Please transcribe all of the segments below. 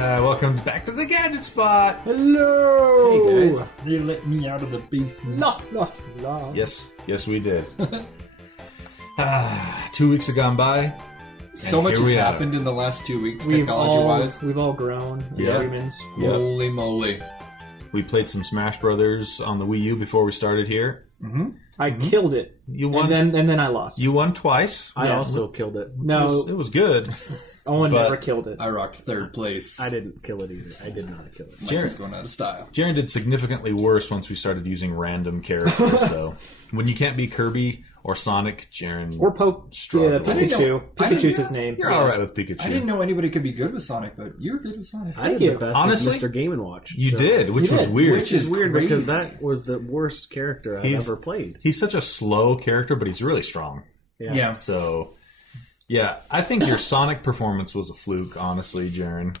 Welcome back to the Gadget Spot. Hello! Hey guys. They let me out of the basement. No. Yes, we did. 2 weeks have gone by. So much here has we are. happened in the last 2 weeks, We've technology-wise. all grown as Yeah. humans. Yep. Holy moly. We played some Smash Brothers on the Wii U before we started here. I killed it. You won. And then I lost. You won twice. I Yes. also killed it. No, It was good. Owen but- never killed it. I rocked third place. I didn't kill it either. I did not kill it. Mike's going out of style. Jarron did significantly worse once we started using random characters, though. When you can't be Kirby or Sonic, Jarron... Or struggled. Pikachu. I didn't Pikachu's know- his name. You're all right with Pikachu. I didn't know anybody could be good with Sonic, but you're good with Sonic. I Thank did you. the best Honestly, with Mr. Game & Watch. You so- did, which You was did. weird. Which is Weird crazy. because that was the worst character I've ever played. He's such a slow character, but he's really strong. Yeah. So, yeah, I think your Sonic performance was a fluke, honestly, Jarron,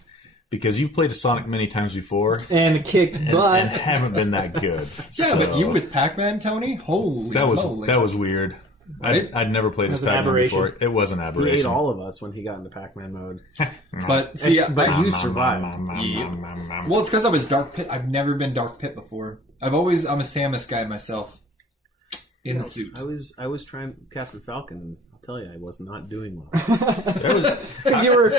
because you've played a Sonic many times before And kicked and butt. haven't been that good. Yeah, So, but you with Pac-Man, Tony? Holy moly. that was weird. Right? I'd never played as It was an Pac-Man aberration. before. It was an He aberration. ate all of us when he got into Pac-Man mode. But see, But you survived. well, it's because I was Dark Pit. I've never been Dark Pit before. I'm a Samus guy myself. In the suit. I was trying Captain Falcon, and I'll tell you, I was not doing well. Because you were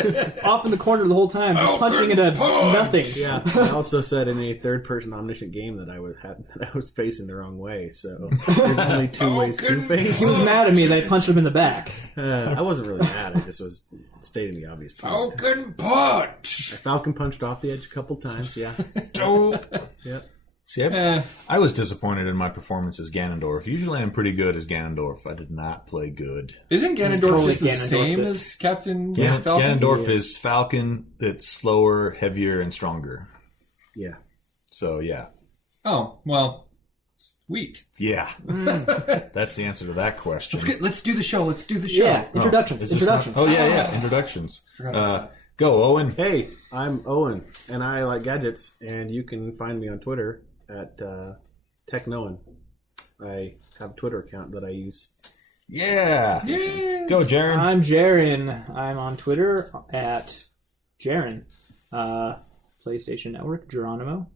off in the corner the whole time, just punching into nothing. Yeah, I also said in a third-person omniscient game that I was facing the wrong way. So there's only two ways to face. He was mad at me that I punched him in the back. I wasn't really mad. I just was stating the obvious point. Falcon punch. Falcon punched off the edge a couple times. Yeah. Yep. See, I was disappointed in my performance as Ganondorf. Usually I'm pretty good as Ganondorf. I did not play good. Isn't Ganondorf totally just the Ganondorf same it. as Captain Yeah, Falcon? Ganondorf is Falcon that's slower, heavier, and stronger. Yeah. So, yeah. Oh, well, sweet. Yeah. That's the answer to that question. Let's do the show. Let's do the show. Yeah, introductions. Is this not- Introductions. yeah. Introductions. Forgot about that. Go, Owen. Hey, I'm Owen, and I like gadgets, and you can find me on Twitter at TechNowen. I have a Twitter account that I use. Yeah. Go, Jarron. I'm Jarron. I'm on Twitter at Jarron. PlayStation Network, Geronimo.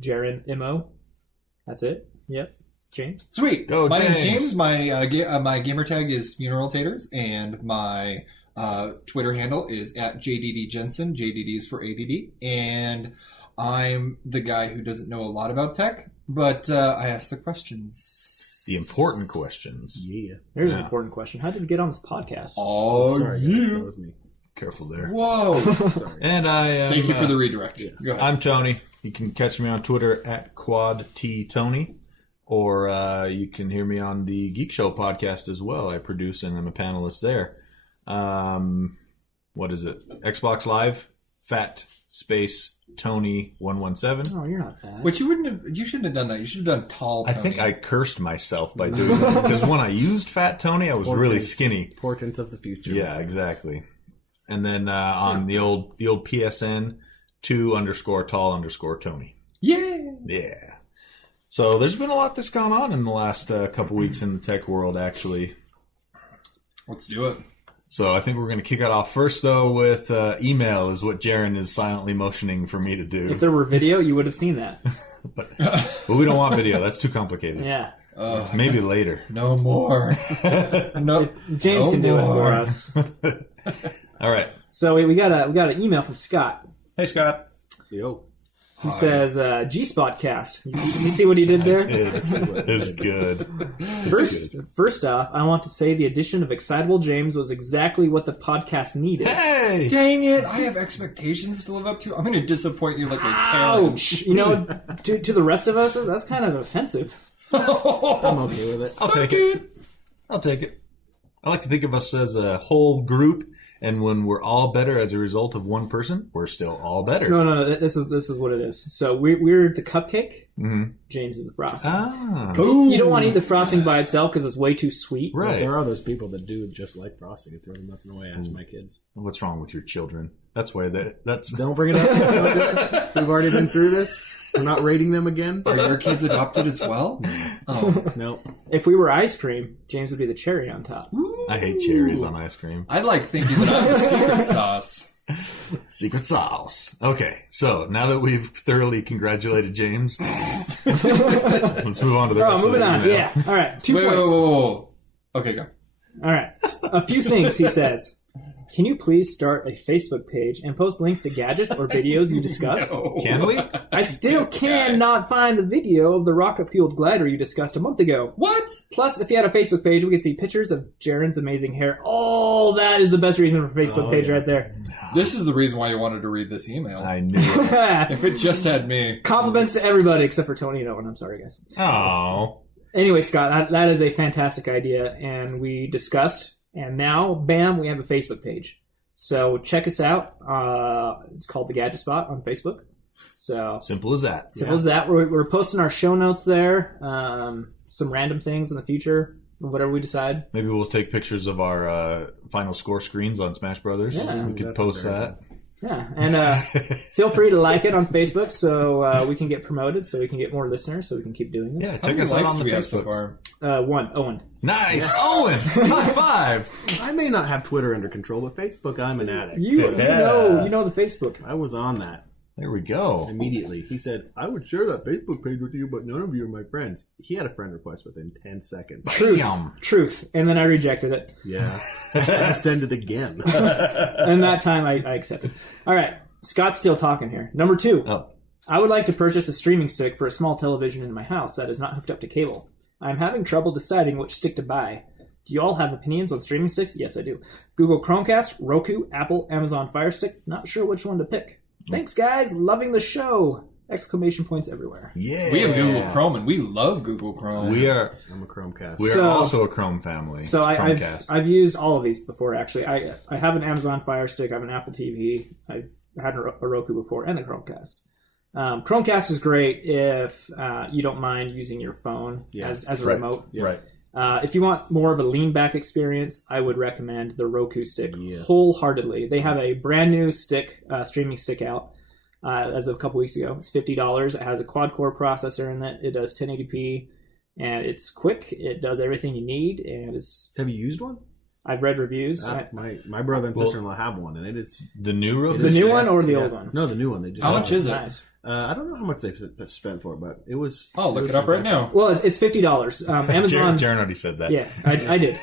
Jarron MO. That's it. Yep. James. Sweet. Go, my name's James. James. My gamer tag is Funeral Taters, and my Twitter handle is at JDD Jensen. JDD is for ADD, and I'm the guy who doesn't know a lot about tech, but I ask the questions. The important questions. Yeah. Here's an Yeah. important question. How did you get on this podcast? Oh, Sorry, guys, that was me. Careful there. Whoa. Sorry. And I am, Thank you for the redirect. Go ahead. I'm Tony. You can catch me on Twitter at QuadTTony, or you can hear me on the Geek Show podcast as well. I produce and I'm a panelist there. What is it? Xbox Live, Fat Space Tony 117. Oh, you're not bad. Which you shouldn't have done that. You should have done tall. I Tony. think I cursed myself by doing that because when I used Fat Tony, I was really skinny. Portents of the future. Yeah, exactly. And then on the old PSN, 2_tall_Tony. Yeah. Yeah. So there's been a lot that's gone on in the last couple weeks in the tech world, actually. Let's do it. So I think we're going to kick it off first, though, with email is what Jarron is silently motioning for me to do. If there were video, you would have seen that. but we don't want video. That's too complicated. Yeah. Maybe later. No more. No. James can do it for us. All right. So we got an email from Scott. Hey, Scott. Yo. He says, G-Spot cast. You see what he did there? It's good. First off, I want to say the addition of Excitable James was exactly what the podcast needed. Hey! Dang it! I have expectations to live up to. I'm going to disappoint you like my parents. Ouch! You know, to the rest of us, that's kind of offensive. I'm okay with it. I'll take it. I'll take it. I like to think of us as a whole group, and when we're all better as a result of one person, we're still all better. No. This is what it is. So we're the cupcake. Mm-hmm. James is the frosting. Ah. You don't want to eat the frosting by itself because it's way too sweet. Right. There are those people that do just like frosting and throw nothing away. Ask my kids. What's wrong with your children? That's why that's Don't bring it up. We've already been through this. We're not rating them again. Are your kids adopted as well? Oh. No. If we were ice cream, James would be the cherry on top. I hate cherries on ice cream. I like thinking that I'm the secret sauce. Secret sauce. Okay, so now that we've thoroughly congratulated James, let's move on to the rest of moving the on. email. Yeah. All right. 2 Wait, points. whoa. Okay, go. All right. A few things, he says. Can you please start a Facebook page and post links to gadgets or videos you discussed? No. Can we? I still cannot find the video of the rocket-fueled glider you discussed a month ago. What? Plus, if you had a Facebook page, we could see pictures of Jarron's amazing hair. Oh, that is the best reason for a Facebook page right there. This is the reason why you wanted to read this email. I knew it. If it just had me. Compliments to everybody except for Tony and Owen. I'm sorry, guys. Oh. Anyway, Scott, that is a fantastic idea, and we discussed, and now, bam, we have a Facebook page. So check us out. It's called The Gadget Spot on Facebook. So Simple as that. simple as that. We're posting our show notes there, some random things in the future, whatever we decide. Maybe we'll take pictures of our final score screens on Smash Brothers. Yeah. We could That's post embarrassing. that. Yeah, and feel free to like it on Facebook so we can get promoted, so we can get more listeners, so we can keep doing this. Yeah, How check many us out likes on do the we have so Facebook. far? One, Owen. Nice. Owen, high five. I may not have Twitter under control, but Facebook, I'm an addict. You know the Facebook. I was on that There we go. immediately. He said, I would share that Facebook page with you, but none of you are my friends. He had a friend request within 10 seconds. Truth. And then I rejected it. Yeah. I had to send it again. And that time I accepted. All right. Scott's still talking here. Number 2. Oh. I would like to purchase a streaming stick for a small television in my house that is not hooked up to cable. I'm having trouble deciding which stick to buy. Do you all have opinions on streaming sticks? Yes, I do. Google Chromecast, Roku, Apple, Amazon Fire Stick. Not sure which one to pick. Thanks, guys. Loving the show. Exclamation points everywhere. Yeah. We have Google Chrome, and we love Google Chrome. We are I'm a Chromecast. also a Chrome family. So Chromecast. I've used all of these before, actually. I have an Amazon Fire Stick. I have an Apple TV. I've had a Roku before and a Chromecast. Chromecast is great if you don't mind using your phone as a remote. Yeah. Right. If you want more of a lean-back experience, I would recommend the Roku stick wholeheartedly. They have a brand new stick, streaming stick out as of a couple weeks ago. It's $50. It has a quad-core processor in it. It does 1080p, and it's quick. It does everything you need, and Have you used one? I've read reviews. My brother and sister-in-law have one, and it is... The new Roku? The new one or the Yeah. old one? No, the new one. They just How much is it? Nice. I don't know how much they spent for it, but it was... Look was it up right fantastic. now. Well, it's $50. Amazon... Jarron already said that. Yeah, I did.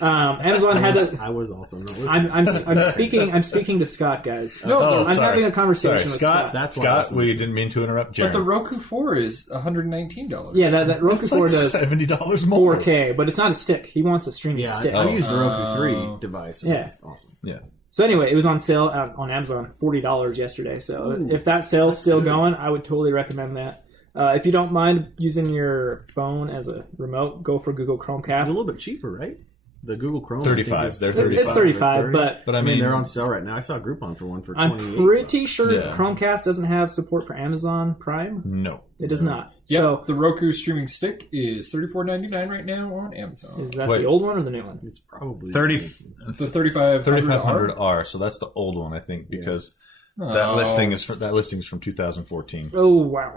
Amazon had a... I was also not listening. I'm speaking to Scott, guys. No, I'm sorry. having a conversation Sorry, with Scott. Scott. That's why I Scott, wasn't we didn't mean to interrupt Jarron. But the Roku 4 is $119. Yeah, that Roku 4 does $70 more. 4K, but it's not a stick. He wants a streaming Yeah, stick. I used the Roku Oh. 3 device, and Yeah. it's awesome. Yeah. So anyway, it was on sale on Amazon, $40 yesterday. So if that sale's still going, I would totally recommend that. If you don't mind using your phone as a remote, go for Google Chromecast. It's a little bit cheaper, right? The Google Chrome. 35. I think, is They're It's 35, but But I I mean, mean, they're on sale right now. I saw a Groupon for one for I'm $28. pretty sure Yeah. Chromecast doesn't have support for Amazon Prime. no. It does not. Yep, So the Roku streaming stick is $34.99 right now on Amazon. is that Wait. the old one or the new one? It's probably... The 3500R. R. So that's the old one, I think, because Oh. that listing is from 2014. Oh, wow.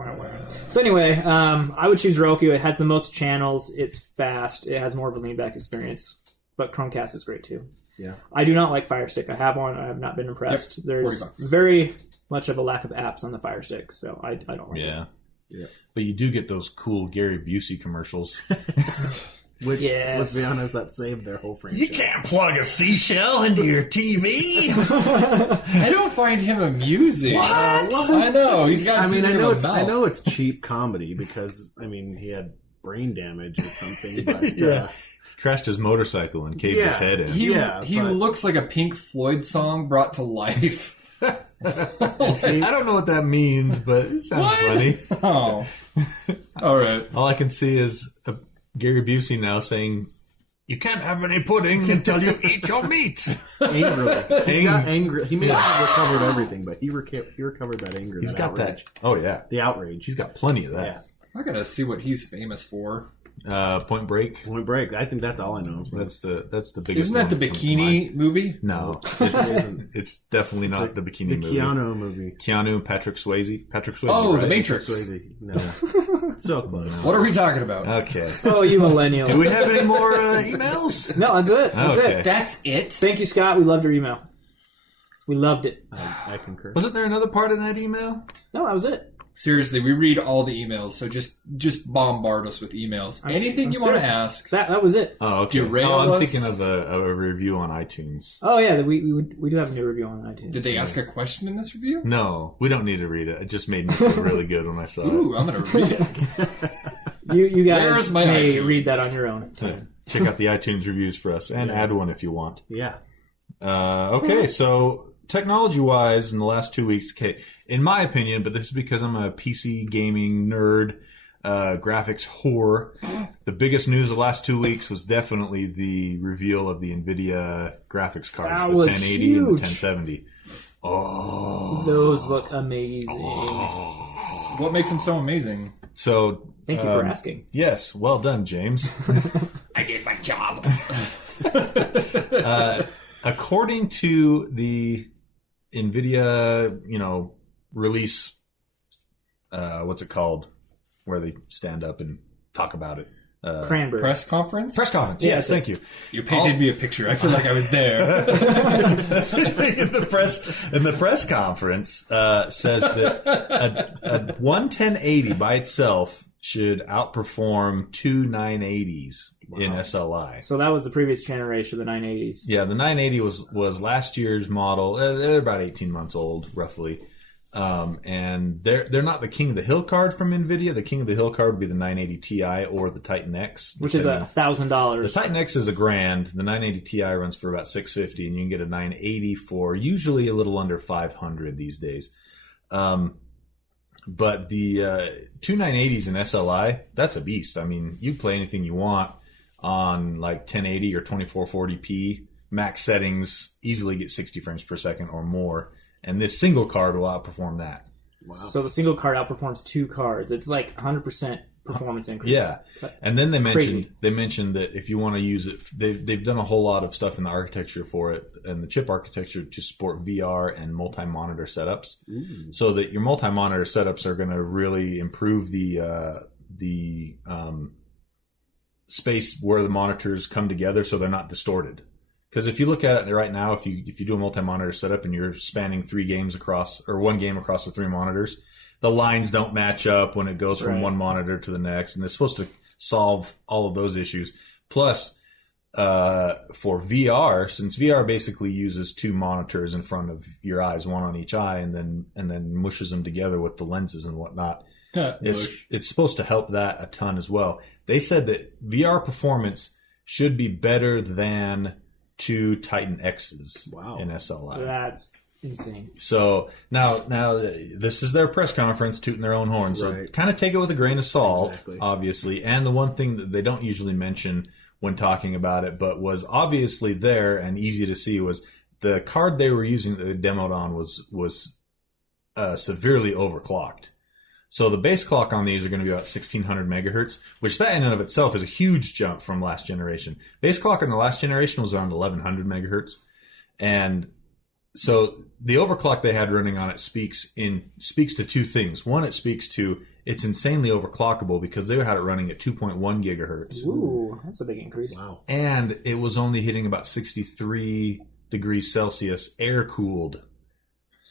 So anyway, I would choose Roku. It has the most channels. It's fast. It has more of a lean-back experience. But Chromecast is great, too. Yeah. I do not like Fire Stick. I have one. I have not been impressed. Yep, There's $40. very much of a lack of apps on the Fire Stick, so I don't like it. Yeah. Yeah. But you do get those cool Gary Busey commercials. Which, Yes. let's be honest, that saved their whole franchise. You can't plug a seashell into your TV. I don't find him amusing. What? I know. He's got I mean, too I big know of a it's mouth. cheap comedy because, I mean, he had brain damage or something, but... Yeah. Crashed his motorcycle and caved his head in. He but- looks like a Pink Floyd song brought to life. I don't know what that means, but it sounds funny. Oh. All right. All I can see is Gary Busey now saying, "You can't have any pudding until you eat your meat." Angrily. He's got angry. He may not have recovered everything, but he recovered that anger. He's that got outrage. that. Oh, yeah. The outrage. He's got plenty of Yeah. that. I gotta see what he's famous for. Point Break. Point Break. I think that's all I know. That's the biggest. Isn't that the one comes to mind. bikini movie? No, isn't. it's definitely not It's the bikini the movie. Keanu movie. Keanu, Patrick Swayze. Oh, right? The Matrix. Swayze. No. So close. What are we talking about? Okay. Oh, you millennial. Do we have any more emails? No, that's it. That's Okay. it. That's it? Thank you, Scott. We loved your email. We loved it. I concur. Wasn't there another part in that email? No, that was it. Seriously, we read all the emails, so just bombard us with emails. Anything you want to ask. That was it. Oh, okay. Derail I'm us. thinking of a review on iTunes. Oh yeah, we do have a new review on iTunes. Did they ask a question in this review? No, we don't need to read it. It just made me feel really good when I saw Ooh, I'm going to read it. You guys Where's my may iTunes? read that on your own. it. Check out the iTunes reviews for us and add one if you want. Yeah. Okay, so technology-wise, in the last 2 weeks, okay, in my opinion, but this is because I'm a PC gaming nerd, graphics whore, the biggest news of the last 2 weeks was definitely the reveal of the Nvidia graphics cards, That the was 1080 huge. and the 1070. Oh. Those look amazing. What makes them so amazing? So, Thank you for asking. yes, well done, James. I did my job. According to the Nvidia, release, what's it called, where they stand up and talk about it? Cranberry. Press conference? Press conference. Yes, thank you. You painted me a picture. I feel like I was there. in the press conference says that a 1080 by itself should outperform two 980s in SLI. So that was the previous generation, the 980s. Yeah, the 980 was last year's model. They're about 18 months old, roughly. And they're not the King of the Hill card from Nvidia. The King of the Hill card would be the 980 Ti or the Titan X, Which is $1,000. The Titan X is $1,000. The 980 Ti runs for about $650, and you can get a 980 for usually a little under $500 these days. But the two 980s in SLI, that's a beast. I mean, you play anything you want on like 1080 or 2440p max settings, easily get 60 frames per second or more. And this single card will outperform that. Wow. So the single card outperforms two cards. It's like 100% performance increase. Yeah, But and then they crazy. mentioned that if you want to use it, they've done a whole lot of stuff in the architecture for it and the chip architecture to support VR and multi-monitor setups, so that your multi-monitor setups are going to really improve the space where the monitors come together, so they're not distorted. Because if you look at it right now, if you do a multi-monitor setup and you're spanning one game across the three monitors, the lines don't match up when it goes from one monitor to the next, and it's supposed to solve all of those issues. Plus, for VR, since VR basically uses two monitors in front of your eyes, one on each eye, and then mushes them together with the lenses and whatnot, it's supposed to help that a ton as well. They said that VR performance should be better than two Titan X's in SLI. That's insane. So now this is their press conference, tooting their own horn. So kind of take it with a grain of salt, obviously. And the one thing that they don't usually mention when talking about it, but was obviously there and easy to see, was the card they were using that they demoed on was severely overclocked. So the base clock on these are going to be about 1600 megahertz, which that in and of itself is a huge jump from last generation. Base clock in the last generation was around 1100 megahertz. And so the overclock they had running on it speaks to two things. One, it speaks to it's insanely overclockable because they had it running at 2.1 gigahertz. Ooh, that's a big increase. Wow. And it was only hitting about 63 degrees Celsius air cooled.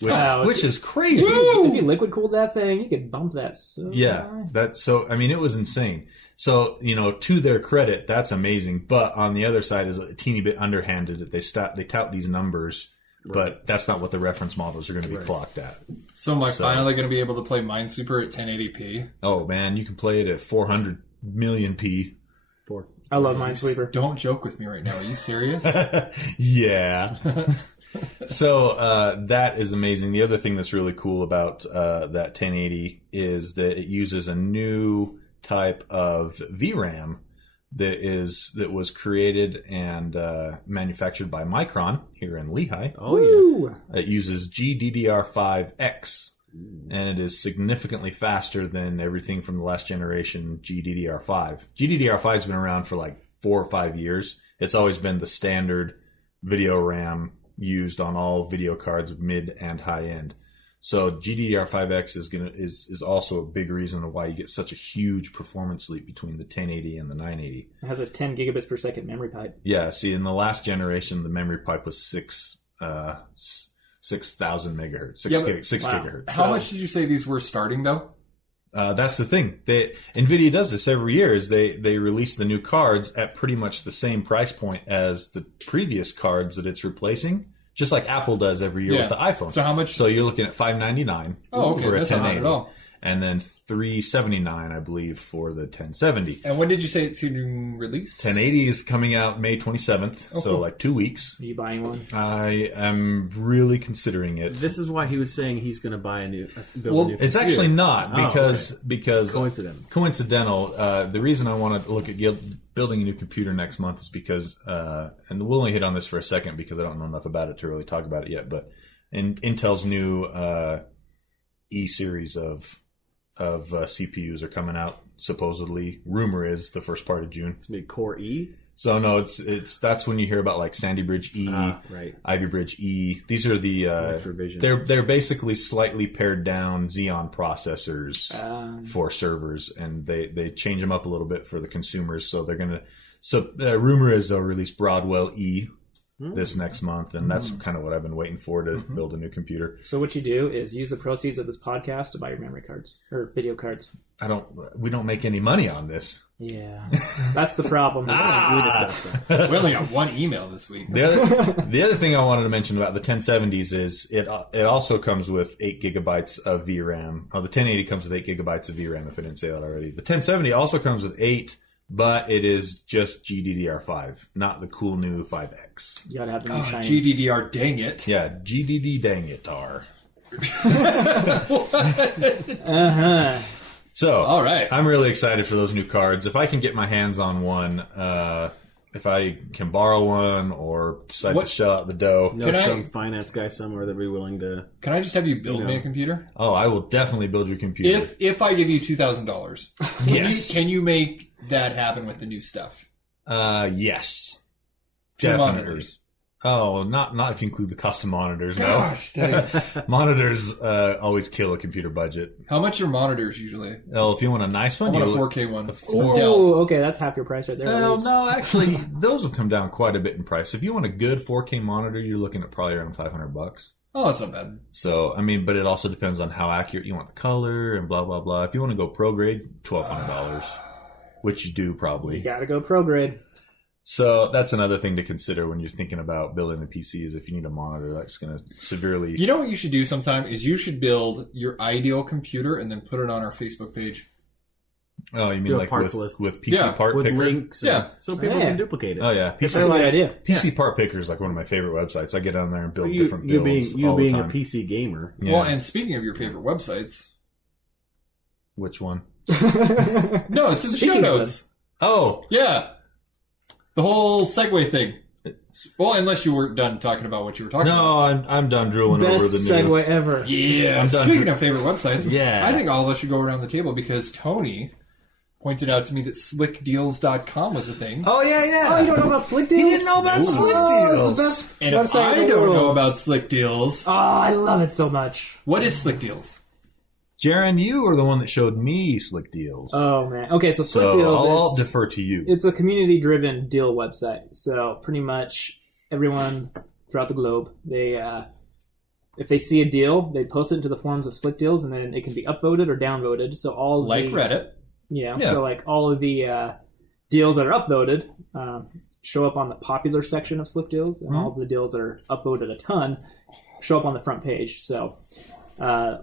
Which is crazy. If you liquid cooled that thing, you could bump that so high. It was insane. So, to their credit, that's amazing. But on the other side is a teeny bit underhanded that they tout these numbers, but that's not what the reference models are going to be clocked at. So am I finally going to be able to play Minesweeper at 1080p? Oh man, you can play it at 400 million p. I love Minesweeper. Don't joke with me right now. Are you serious? Yeah. So that is amazing. The other thing that's really cool about that 1080 is that it uses a new type of VRAM that was created and manufactured by Micron here in Lehigh. Oh yeah. It uses GDDR5X, and it is significantly faster than everything from the last generation GDDR5. GDDR5 has been around for like 4 or 5 years. It's always been the standard video RAM used on all video cards, mid and high end. So GDDR5X is also a big reason why you get such a huge performance leap between the 1080 and the 980. It has a 10 gigabits per second memory pipe. Yeah, see, in the last generation, the memory pipe was 6,000 megahertz, 6 wow. gigahertz. How much did you say these were starting, though? That's the thing. Nvidia does this every year. Is they release the new cards at pretty much the same price point as the previous cards that it's replacing, just like Apple does every year with the iPhone. So how much? So you're looking at $599 for a That's not 1080, bad at all. and then $379, I believe, for the 1070. And when did you say it's going to release? 1080 is coming out May 27th, so cool. like 2 weeks. Are you buying one? I am really considering it. This is why he was saying he's going to buy a new. Build a new It's actually not because coincidental. The reason I want to look at building a new computer next month is because, and we'll only hit on this for a second because I don't know enough about it to really talk about it yet. But Intel's new E series of CPUs are coming out. Supposedly, rumor is the first part of June. It's made Core E. So no, it's that's when you hear about like Sandy Bridge E, right. Ivy Bridge E. These are the they're basically slightly pared down Xeon processors for servers, and they change them up a little bit for the consumers. So they're gonna. So rumor is they'll release Broadwell E this next month, and that's kind of what I've been waiting for to build a new computer. So what you do is use the proceeds of this podcast to buy your memory cards or video cards. We don't make any money on this. Yeah, that's the problem. We only got one email this week. The other thing I wanted to mention about the 1070s is it also comes with 8 gigabytes of VRAM. Oh, the 1080 comes with 8 gigabytes of VRAM, if I didn't say that already. The 1070 also comes with 8, but it is just GDDR5, not the cool new 5X. You gotta have the new shiny. GDDR, dang it. Yeah, GDD dang it, tar. So, all right. I'm really excited for those new cards. If I can get my hands on one, if I can borrow one or decide to shell out the dough. Some finance guy somewhere that'd be willing to. Can I just have you build me a computer? Oh, I will definitely build your computer. If I give you $2,000, yes. Can you make that happen with the new stuff? Yes. 2 Definitely. monitors. Oh, not if you include the custom monitors. No. Gosh, dang. Monitors always kill a computer budget. How much are monitors usually? Well, if you want a nice one, I want a 4K one. Oh, okay, that's half your price right there. Well, no, actually, those have come down quite a bit in price. If you want a good 4K monitor, you're looking at probably around $500. Oh, that's not bad. So, I mean, but it also depends on how accurate you want the color and blah, blah, blah. If you want to go pro grade, $1,200, which you do probably. You gotta go pro grade. So that's another thing to consider when you're thinking about building a PC is if you need a monitor that's going to severely... You know what you should do sometime is you should build your ideal computer and then put it on our Facebook page. Oh, you mean like with PC part with picker? Links, so people can duplicate it. Oh yeah, that's a good idea. PC part picker is like one of my favorite websites. I get on there and build different builds. You being a PC gamer. Yeah. Well, and speaking of your favorite websites, which one? No, it's in the show notes. Oh, yeah, the whole segue thing. Well, unless you weren't done talking about what you were talking about. No, I'm done drooling Best over the new... segue ever. Yeah, I'm done. Speaking of favorite websites, yeah, I think all of us should go around the table because Tony pointed out to me that slickdeals.com was a thing. Oh, yeah. Oh, you don't know about Slick Deals? He didn't know about Slick Deals. The best and if I don't know about Slick Deals... Oh, I love it so much. What is Slick Deals? Jarron, you are the one that showed me Slick Deals. Oh, man. Okay, so Slick Deals... I'll defer to you. It's a community-driven deal website. So pretty much everyone throughout the globe, they... if they see a deal, they post it into the forums of Slick Deals, and then it can be upvoted or downvoted. So all Reddit. Yeah, so like all of the deals that are upvoted show up on the popular section of Slick Deals, and all of the deals that are upvoted a ton show up on the front page. So a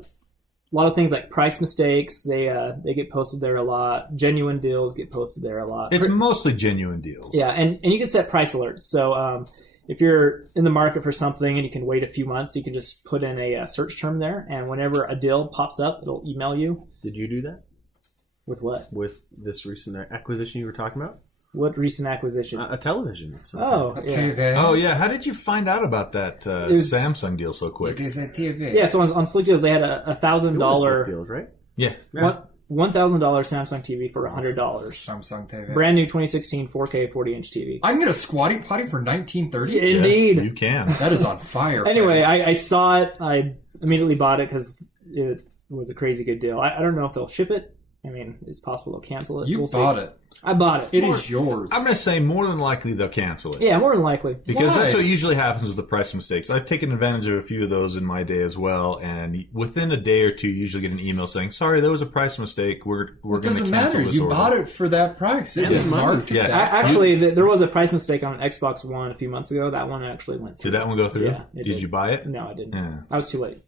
lot of things like price mistakes, they get posted there a lot. Genuine deals get posted there a lot. It's mostly genuine deals. Yeah, and you can set price alerts. So if you're in the market for something and you can wait a few months, you can just put in a search term there, and whenever a deal pops up, it'll email you. Did you do that? With what? With this recent acquisition you were talking about? What recent acquisition? A television. Oh, yeah. Oh, yeah. How did you find out about that Samsung deal so quick? It is a TV. Yeah, so on Slick Deals, they had a $1,000... Slick Deals, right? Yeah. $1,000 Samsung TV for $100. Samsung TV. Brand new 2016 4K 40-inch TV. I can get a squatty potty for $19.30? Indeed. Yeah, you can. That is on fire. Anyway, I saw it. I immediately bought it because it was a crazy good deal. I don't know if they'll ship it I mean, it's possible they'll cancel it. You We'll bought see. it. I bought it. It is yours. I'm going to say more than likely they'll cancel it. Yeah, more than likely. Because Why? that's what usually happens with the price mistakes. I've taken advantage of a few of those in my day as well, and within a day or two, you usually get an email saying, "Sorry, there was a price mistake. We're It going to doesn't cancel matter. this You order." bought it for that price. It And was the money. marked Yeah. at that. Actually, there was a price mistake on an Xbox One a few months ago. That one actually went through. Did that one go through? Yeah, it Did did. you buy it? No, I didn't. Yeah. I was too late.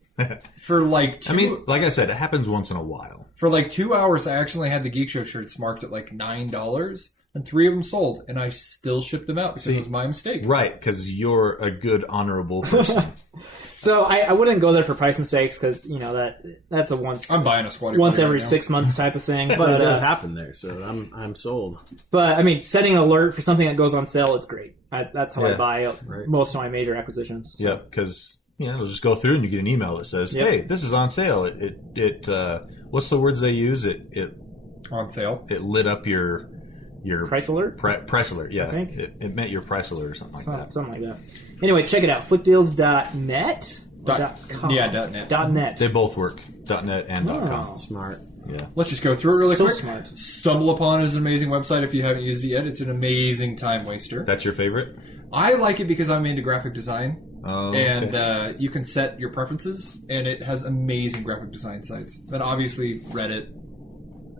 For like I mean, like I said, it happens once in a while. for like 2 hours, I actually had the Geek Show shirts marked at like $9, and 3 of them sold, and I still shipped them out because it was my mistake. Right, because you're a good, honorable person. So I wouldn't go there for price mistakes because that's a once I'm buying a squatty once potty every right now. 6 months type of thing. But it does happen there, so I'm sold. But I mean, setting an alert for something that goes on sale, it's great. That's how I Yeah. buy Right. most of my major acquisitions. So. Yep, because it'll just go through and you get an email that says, Yep. "Hey, this is on sale." It what's the words they use? It On sale. lit up your Price alert? price alert. Yeah, I think. it meant your price alert or something like that. Something like that. Anyway, check it out. Slickdeals.net? .com? .net. .net. They both work. .net and Oh. .com. Smart. Yeah. Let's just go through it really So quick. smart. Stumble Upon is an amazing website if you haven't used it yet. It's an amazing time waster. That's your favorite? I like it because I'm into graphic design. Oh, okay. And you can set your preferences, and it has amazing graphic design sites. Then obviously Reddit,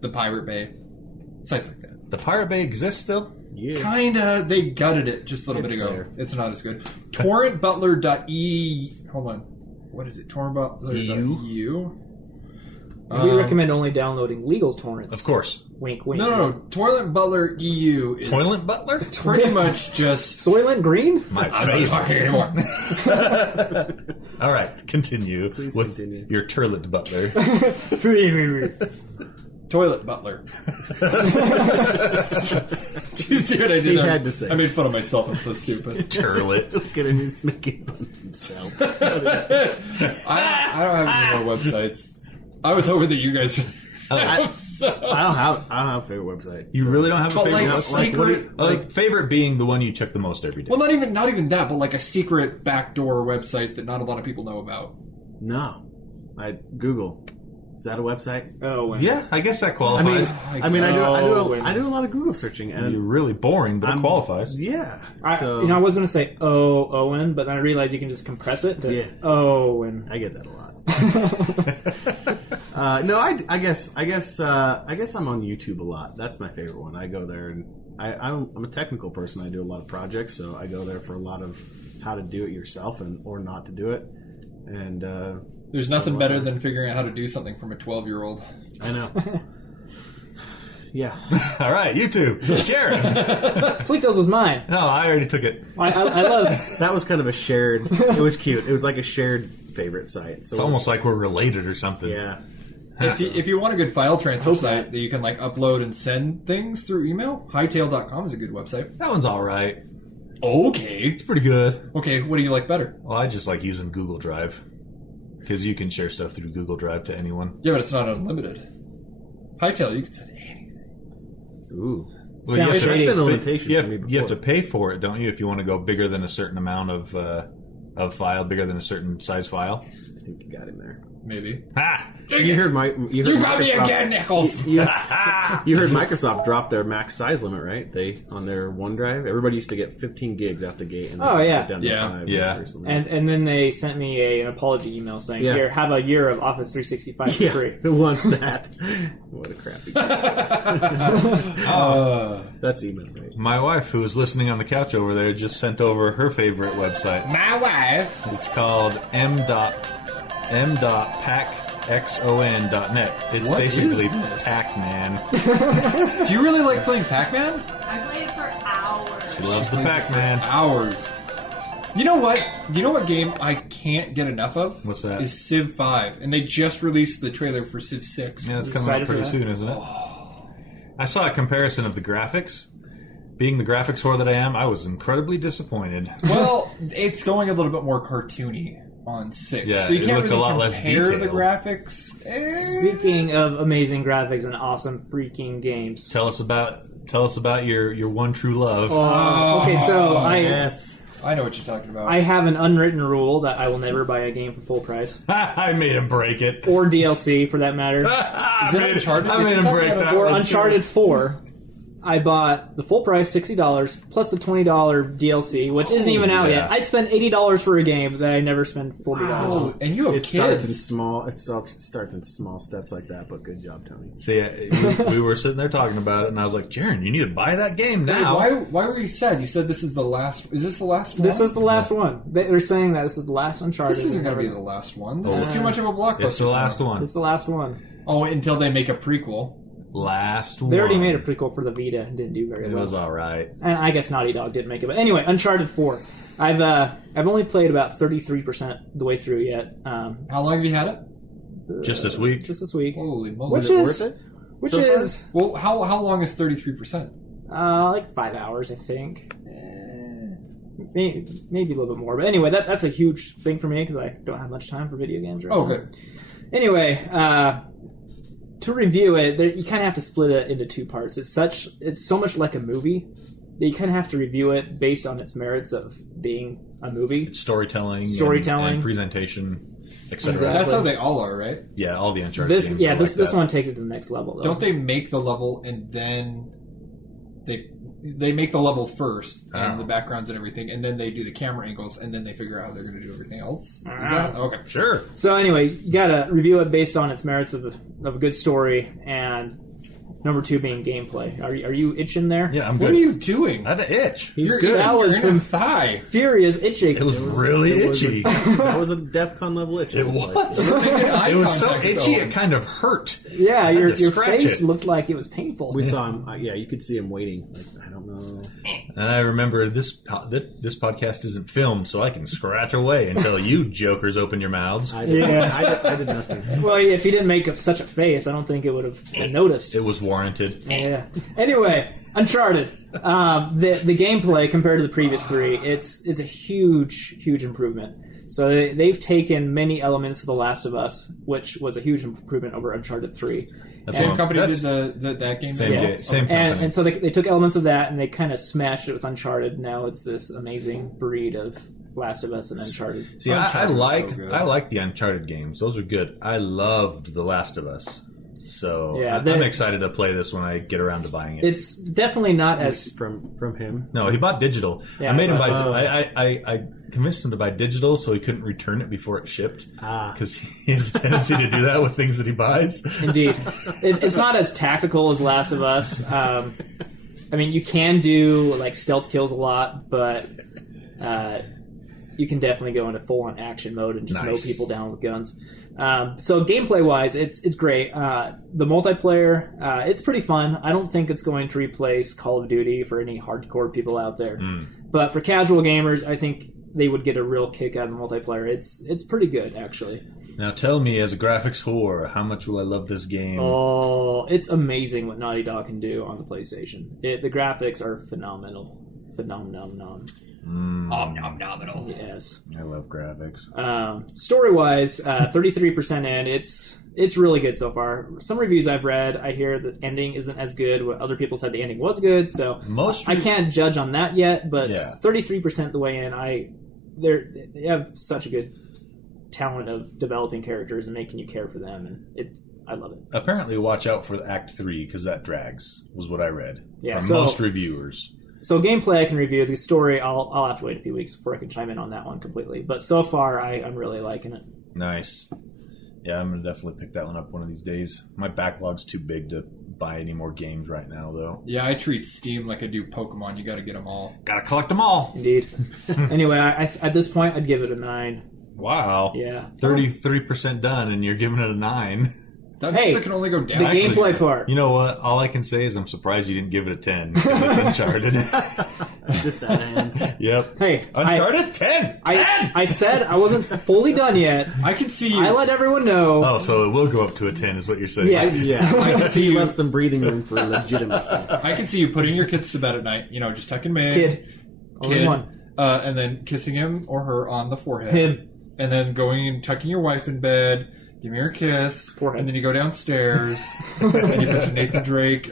the Pirate Bay, sites like that. The Pirate Bay exists still? Yeah. Kinda, they gutted it just a little It's bit ago. there. It's not as good. Torrentbutler.e. Hold on, what is it? Torrentbutler.eu. We recommend only downloading legal torrents. Of course. Wink, wink. No. Toilet Butler EU is Toilet Butler? pretty much just. Soylent Green? My I'm not favorite. talking anymore. All right, continue Please with continue. your Turlet Butler. Toilet Butler. Do you see what I did He there? had to say I made fun of myself. I'm so stupid. Turlet. Look at him, he's making fun of himself. I don't have any more websites. I was hoping that you guys have some. I don't have a favorite website. You really don't have a But favorite? like secret, favorite being the one you check the most every day. well, not even that, but like a secret backdoor website that not a lot of people know about. No. Google. Is that a website? Oh, Yeah, I guess that I qualifies. mean, I do Oh, a lot of Google searching, and You're really boring, but it qualifies. yeah. I was going to say Owen, but then I realized you can just compress it to Yeah. Owen. I get that a lot. No, I guess I'm on YouTube a lot. That's my favorite one. I go there, and I'm a technical person. I do a lot of projects, so I go there for a lot of how to do it yourself or not to do it. And There's nothing better than figuring out how to do something from a 12-year-old. I know. Yeah. All right, YouTube. Jarron. Sleep Deals was mine. No, I already took it. I love That was kind of a shared. It was cute. It was like a shared favorite site. So It's almost like we're related or something. yeah. If you want a good file transfer Hope site not. that you can like upload and send things through email, hightail.com is a good website. That one's all right. Okay. It's pretty good. Okay, what do you like better? Well, I just like using Google Drive because you can share stuff through Google Drive to anyone. Yeah, but it's not unlimited. Hightail, you can send anything. Ooh. Well, Sounds That's shady. been a but limitation you for me have, before. you have to pay for it, don't you? If you want to go bigger than a certain amount of file, bigger than a certain size file. I think you got him there. Maybe. Ha! You heard You got me Microsoft- again, Nichols! You heard Microsoft drop their max size limit, right? They on their OneDrive. Everybody used to get 15 gigs out the gate, and they Oh, took yeah. it down Yeah. to 5 Yeah. or something. and then they sent me an apology email saying, Yeah. "Here, have a year of Office 365 for yeah, free." who wants that? What a crappy. That's email, right? My wife, who was listening on the couch over there, just sent over her favorite website. My wife. It's called m.packxon.net. It's What basically is this? Pac-Man. Do you really like playing Pac-Man? I play it for hours. She loves the Plays it for Pac-Man. Hours. You know what? You know what game I can't get enough of? What's that? Is Civ 5. And they just released the trailer for Civ 6. Yeah, it's You coming out excited for pretty that? soon, isn't it? I saw a comparison of the graphics. Being the graphics whore that I am, I was incredibly disappointed. Well, it's going a little bit more cartoony on 6. Yeah, so you it can't looked a really lot less compare the detailed. graphics. Speaking of amazing graphics and awesome freaking games. Tell us about your one true love. Okay, so I Yes. I know what you're talking about. I have an unwritten rule that I will never buy a game for full price. I made him break it. Or DLC, for that matter. Is it Uncharted? I made him break that For one, Uncharted too. 4, I bought the full price, $60, plus the $20 DLC, which isn't even out yeah. yet. I spent $80 for a game that I never spent $40 Oh, on. and you have It starts in kids. small. It starts in small steps like that. But good job, Tony. See, we were sitting there talking about it, and I was like, Jarron, you need to buy that game now. Why were you sad? You said this is the last. Is this the last one? This is the last one. They're saying that this is the last Uncharted. This isn't going to be the last one. This is Oh. too much of a blockbuster. It's the last one. It's the last one. Oh, until they make a prequel. Last one. They already made a prequel for the Vita and didn't do very It well. was all right. And I guess Naughty Dog didn't make it. But anyway, Uncharted 4. I've only played about 33% the way through yet. How long have you had it? Just this week. Just this week. Holy moly! Which Is it is worth it? which so is Well, how long is 33%? like 5 hours, I think. Maybe a little bit more. But anyway, that's a huge thing for me because I don't have much time for video games right Oh, now. good. Anyway, to review it, you kind of have to split it into two parts. It's so much like a movie that you kind of have to review it based on its merits of being a movie. It's storytelling, and presentation, etc. Exactly. That's how they all are, right? Yeah, all the Uncharted games. This one takes it to the next level. Though. Don't they make the level and then they make the level first and the backgrounds and everything, and then they do the camera angles, and then they figure out how they're going to do everything else? Is that okay? Sure. So anyway, you gotta review it based on its merits of a good story, and number two being gameplay. Are you itching there? Yeah, I'm What good. are you doing? I had an itch. He's You're good. That was You're in some a thigh. furious itching. It was really itchy. That was a DEFCON level itch. It was. Eye It was so contact, itchy though. it kind of hurt. Yeah, I had your to scratch face it. looked like it was painful. We saw him. Yeah, you could see him waiting. Like, I don't know. And I remember this podcast isn't filmed, so I can scratch away until you jokers open your mouths. I did nothing. Well, if he didn't make such a face, I don't think it would have been noticed. It was warranted. Yeah. Anyway, Uncharted. The gameplay compared to the previous three, it's a huge improvement. So they've taken many elements of The Last of Us, which was a huge improvement over Uncharted 3. Same company did that game. Same as well? day, same company. And so they took elements of that and they kind of smashed it with Uncharted. Now it's this amazing breed of Last of Us and Uncharted. See, Uncharted was so good. I like the Uncharted games. Those are good. I loved The Last of Us. So Yeah, I'm excited to play this when I get around to buying it. It's definitely not as... From him. No, he bought digital. Yeah, I made him buy. oh. I convinced him to buy digital so he couldn't return it before it shipped. Ah. Because he has a tendency to do that with things that he buys. Indeed. It's not as tactical as Last of Us. I mean, you can do like stealth kills a lot, but you can definitely go into full-on action mode and just mow people down with guns. So gameplay-wise, it's great. The multiplayer, it's pretty fun. I don't think it's going to replace Call of Duty for any hardcore people out there. But for casual gamers, I think they would get a real kick out of the multiplayer. It's pretty good, actually. Now tell me, as a graphics whore, how much will I love this game? Oh, it's amazing what Naughty Dog can do on the PlayStation. The graphics are phenomenal. Phenomenal. Phenomenal. Yes. I love graphics. Story-wise, 33% in. It's really good so far. Some reviews I've read, I hear the ending isn't as good. What other people said the ending was good, so I can't judge on that yet. But 33% the way in, they have such a good talent of developing characters and making you care for them, and I love it. Apparently, watch out for Act 3 because that drags. Was what I read from so- most reviewers. So gameplay I can review. The story I'll have to wait a few weeks before I can chime in on that one completely. But so far I'm really liking it. Nice. Yeah, I'm gonna definitely pick that one up one of these days. My backlog's too big to buy any more games right now, though. Yeah, I treat Steam like I do Pokemon. You got to get them all. Gotta collect them all. Indeed. Anyway, at this point I'd give it a 9. Wow. Yeah. 33% done, and you're giving it a 9. That Hey, means it can only go The down. gameplay part. You know what? All I can say is I'm surprised you didn't give it a 10 because it's Uncharted. Just that hand. Yep. Hey, Uncharted 10. 10. I said I wasn't fully done yet. I can see you. I let everyone know. Oh, so it will go up to a 10 is what you're saying. Yes. Yeah, I can see he you. left some breathing room for legitimacy. I can see you putting your kids to bed at night. You know, just tucking them in. Kid. Only one. And then kissing him or her on the forehead. Him. And then going and tucking your wife in bed. Give me her a kiss. Forehead. And then you go downstairs. and you put your Nathan Drake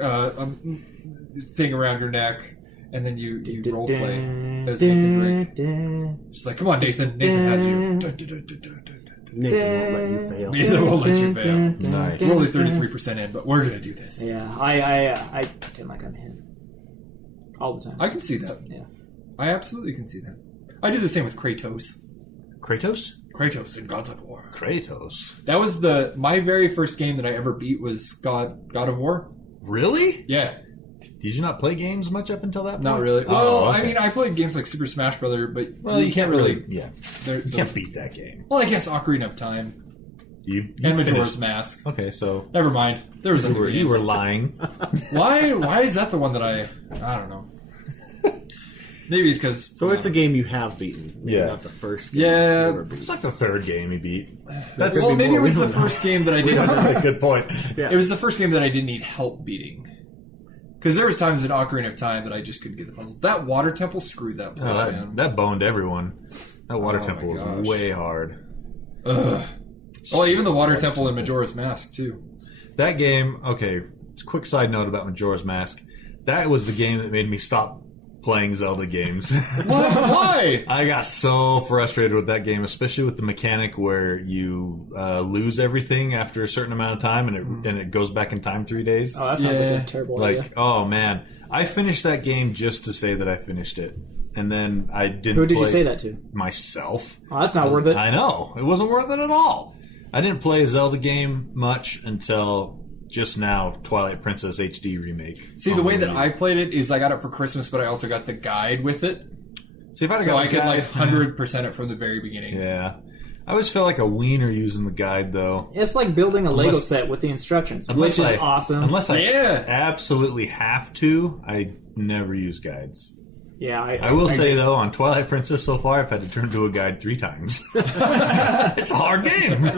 thing around your neck. And then you role play. as Nathan Drake. Just like, come on, Nathan. Nathan has you. Nathan won't let you fail. Nathan won't let you fail. Nice. We're only 33% in, but we're gonna do this. Yeah, I pretend like I'm him all the time. I can see that. Yeah. I absolutely can see that. I do the same with Kratos. Kratos? Kratos in Gods of War. Kratos. That was my very first game that I ever beat was God of War. Really? Yeah. Did you not play games much up until that point? Not really. Oh, Well, okay. I mean, I played games like Super Smash Brothers, but you can't really. Yeah. You You can't beat that game. Well, I guess Ocarina of Time You and Majora's finished- Mask. Okay, so Never mind. There was other you games. were lying. Why is that the one that I don't know. Maybe it's because... So it's a game you have beaten. Maybe Yeah. Not the first game Yeah. you ever beat. It's like the third game he beat. That's Well, maybe it was We the don't know. first game that I didn't... Good point. Yeah. It was the first game that I didn't need help beating. Because there was times in Ocarina of Time that I just couldn't get the puzzles. That water temple screwed that place, Oh, man. that boned everyone. That water Oh temple my was gosh. way hard. Ugh. Well, even the water temple in Majora's Mask, too. That game, okay, quick side note about Majora's Mask. That was the game that made me stop playing Zelda games. What? Why? I got so frustrated with that game, especially with the mechanic where you lose everything after a certain amount of time and it goes back in time 3 days. Oh, that sounds Yeah. like a terrible idea. Like, oh man. I finished that game just to say that I finished it. And then I didn't Who did you play say that to? myself. Oh, that's not worth it. I know. It wasn't worth it at all. I didn't play a Zelda game much until just now, Twilight Princess HD remake. See, the way that I played it is I got it for Christmas, but I also got the guide with it. See, if I'd have So got I the could, guide- like, 100% it from the very beginning. Yeah. I always feel like a wiener using the guide, though. It's like building a Lego Unless- set with the instructions, which is awesome. Unless I Yeah. absolutely have to, I never use guides. Yeah, I will say, though, on Twilight Princess so far, I've had to turn to a guide 3 times. It's a hard game.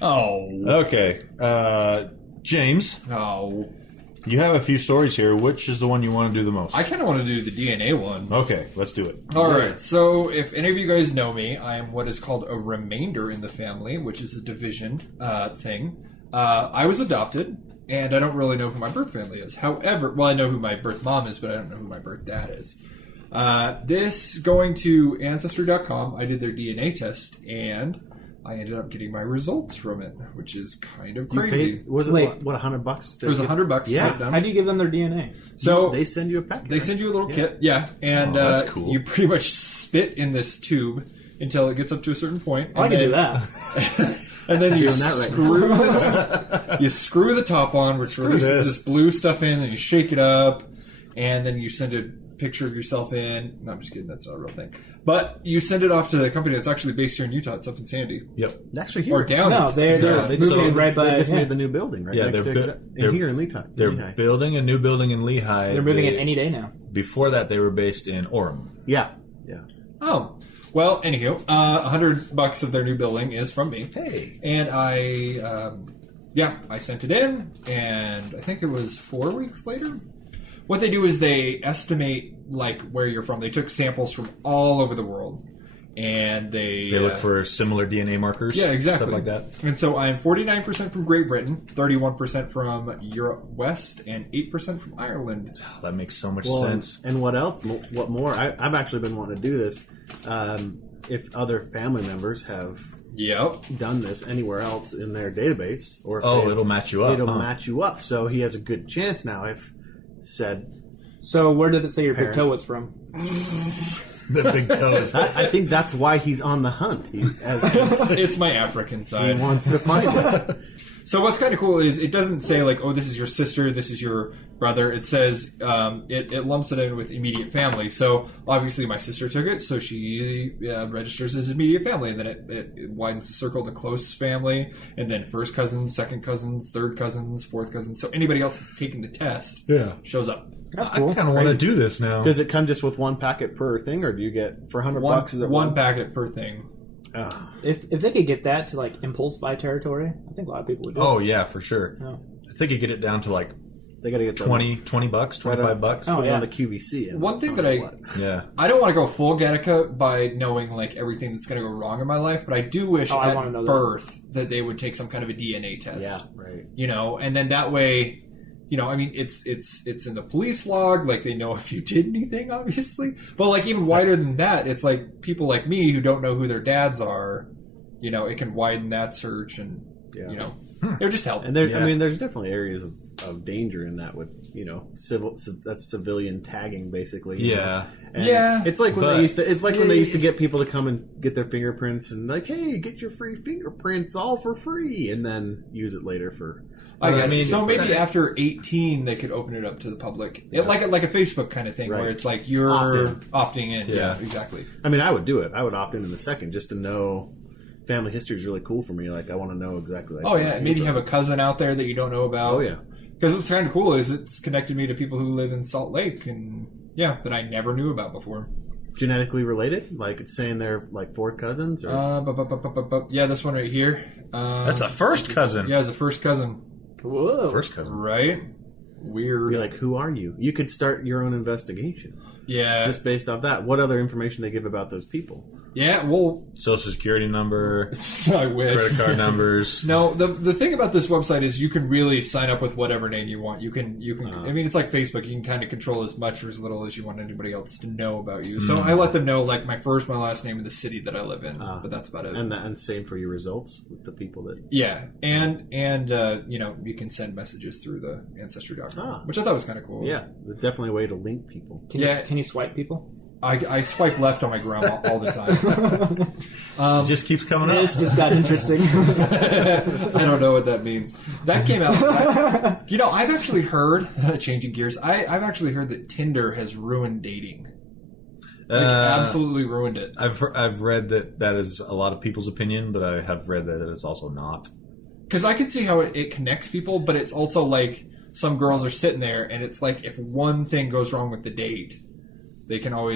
Oh. Okay. James, Oh. you have a few stories here. Which is the one you want to do the most? I kind of want to do the DNA one. Okay, let's do it. All right. So, if any of you guys know me, I am what is called a remainder in the family, which is a division thing. I was adopted, and I don't really know who my birth family is. However, well, I know who my birth mom is, but I don't know who my birth dad is. This going to Ancestry.com, I did their DNA test, and I ended up getting my results from it, which is kind of You crazy. paid, was it Wait. what $100? It was $100 to Yeah. get done. how do you give them their DNA? So They send you a packet. they send you a little kit, yeah, and Oh, that's cool. you pretty much spit in this tube until it gets up to a certain point. Oh, I and can do then- that. And then you doing that right screw this, you screw the top on, which releases this. this blue stuff in, and you shake it up, and then you send a picture of yourself in. No, I'm just kidding. That's not a real thing. But you send it off to the company that's actually based here in Utah. It's up in Sandy. Yep. Actually, here. Or down. No, they're They just, moving made, right by. they just yeah. made the new building right Yeah, next to they're in here in Lehigh. They're Lehigh. building a new building in Lehigh. They're moving They- it any day now. Before that, they were based in Orem. Yeah. Oh. Well, anywho, $100 of their new building is from me. Hey. And I sent it in, and I think it was 4 weeks later. What they do is they estimate, like, where you're from. They took samples from all over the world, and they They look for similar DNA markers. yeah, exactly. Stuff like that. And so I'm 49% from Great Britain, 31% from Europe West, and 8% from Ireland. Oh, that makes so much Well, sense. and what else? What more? I've actually been wanting to do this. If other family members have Yep. done this anywhere else in their database, or if Oh, they- it'll match you up. it'll huh? match you up. So he has a good chance now. If said, So where did it say your big Parent. toe was from? The big toes. I think that's why he's on the hunt. He It's my African he side. wants to find it. So what's kind of cool is it doesn't say like, oh, this is your sister, this is your brother. It says it lumps it in with immediate family. So obviously my sister took it, so she registers as immediate family, and then it widens the circle to close family, and then first cousins, second cousins, third cousins, fourth cousins. So anybody else that's taking the test Yeah. shows up. That's I cool. kind of want to do this now. Does it come just with one packet per thing, or do you get for $100? Is it One packet per thing. If they could get that to like impulse buy territory, I think a lot of people would do. Oh, yeah, for sure. No. I think you get it down to like They got to get the- $20 bucks, Right on- $25. Oh, put it yeah. on the QVC. and One thing tell that me I- what. Yeah. I don't want to go full Gattaca by knowing like everything that's going to go wrong in my life, but I do wish I at wanna know that. birth that they would take some kind of a DNA test. Yeah, right. You know, and then that way I mean, it's in the police log. Like, they know if you did anything, obviously. But, like, even wider than that, it's like people like me who don't know who their dads are, it can widen that search and, it would just help. And I mean, there's definitely areas of danger in that with, that's civilian tagging, basically. Yeah. And it's like when they used to get people to come and get their fingerprints and like, hey, get your free fingerprints all for free, and then use it later for... I guess. So maybe after 18, they could open it up to the public. Yeah. Like a Facebook kind of thing, where it's like you're opting in. Yeah, exactly. I mean, I would do it. I would opt in a second just to know. Family history is really cool for me. Like, I want to know exactly. Like, and maybe you have a cousin out there that you don't know about. Oh, yeah. Because what's kind of cool is it's connected me to people who live in Salt Lake, and that I never knew about before. Genetically related? Like, it's saying they're like fourth cousins? Or? Yeah, this one right here. That's a first cousin. Yeah, it's a first cousin. Whoa. First cousin. Right? Weird. Be like, who are you? You could start your own investigation. Yeah. Just based off that. What other information they give about those people? Yeah, well... Social security number. I wish. Credit card numbers. No, the thing about this website is you can really sign up with whatever name you want. You can. I mean, it's like Facebook. You can kind of control as much or as little as you want anybody else to know about you. So I let them know, like, my first, my last name, and the city that I live in. But that's about it. And same for your results with the people that... Yeah. And you can send messages through the Ancestry.com, which I thought was kind of cool. Yeah. Definitely a way to link people. Can you swipe people? I swipe left on my grandma all the time. She just keeps coming up. This just got interesting. I don't know what that means. That came out. I've actually heard, changing gears, I've actually heard that Tinder has ruined dating. Absolutely ruined it. I've read that is a lot of people's opinion, but I have read that it's also not. Because I can see how it connects people, but it's also like some girls are sitting there, and it's like if one thing goes wrong with the date, they know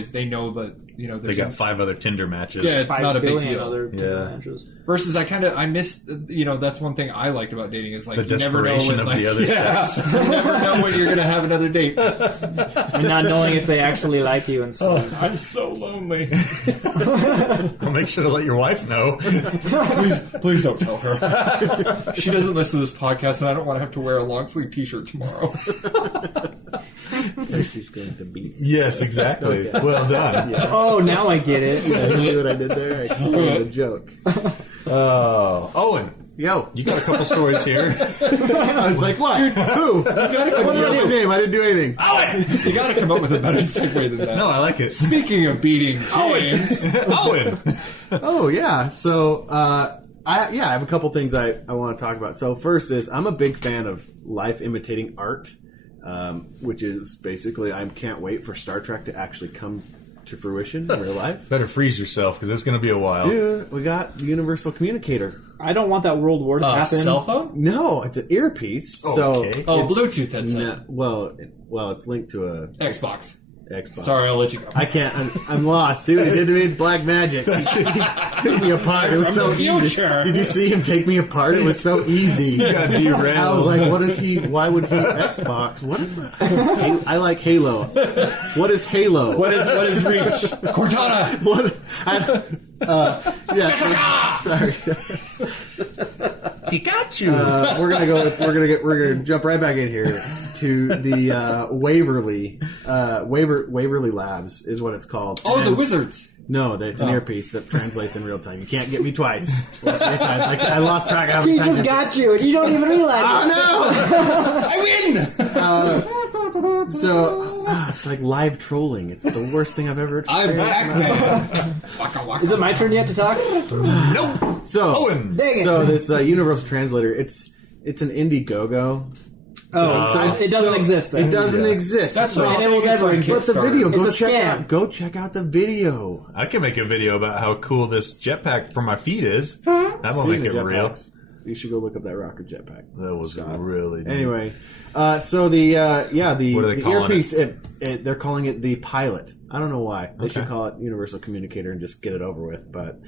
that they got 5 other Tinder matches. Yeah, it's not a big deal. Other Tinder matches. Versus, I miss. That's one thing I liked about dating is like the you never know when, desperation of the other sex. You never know when you're going to have another date. And not knowing if they actually like you and stuff. Oh, I'm so lonely. Well, make sure to let your wife know. Please don't tell her. She doesn't listen to this podcast, and I don't want to have to wear a long sleeve T-shirt tomorrow. She's going to beat. Yes, exactly. Okay. Well done. Yeah. Oh, now I get it. You see what I did there? I explained the joke. Oh, Owen. Yo. You got a couple stories here. I was like, what? Who? I got my name. I didn't do anything. Owen! You got to come up with a better segue than that. No, I like it. Speaking of beating James. Owen! Oh, yeah. So, I have a couple things I want to talk about. So, first is I'm a big fan of life imitating art, which is basically I can't wait for Star Trek to actually come to fruition in real life. Better freeze yourself because it's going to be a while. Dude, we got the Universal Communicator. I don't want that World War to happen. Cell phone? No, it's an earpiece. Okay. Bluetooth headset. Well, it's linked to a Xbox. Sorry, I'll let you go. I can't. I'm lost. See what he did to me? It's black magic. He took me apart. It was so easy. Did you see him take me apart? It was so easy. I was like, why would he Xbox? What? I like Halo. What is Halo? What is Reach? Cortana. What? Sorry. Pikachu. We're gonna jump right back in here to the Waverly Labs is what it's called. Oh, the Wizards. No, it's an earpiece that translates in real time. You can't get me twice. I lost track of how many He just got you, and you don't even realize it. Oh, no! I win! It's like live trolling. It's the worst thing I've ever experienced. I'm back, man. Is it my turn yet to talk? Nope. So, Dang it. so this Universal Translator, it's an Indiegogo. It doesn't exist then. It doesn't exist. That's right. It will never exist. What's the video? It's a scam. Go check out the video. I can make a video about how cool this jetpack for my feet is. That won't make it real. You should go look up that rocket jetpack. That was really neat. Anyway, so the earpiece, they're calling it the Pilot. I don't know why. They should call it Universal Communicator and just get it over with. But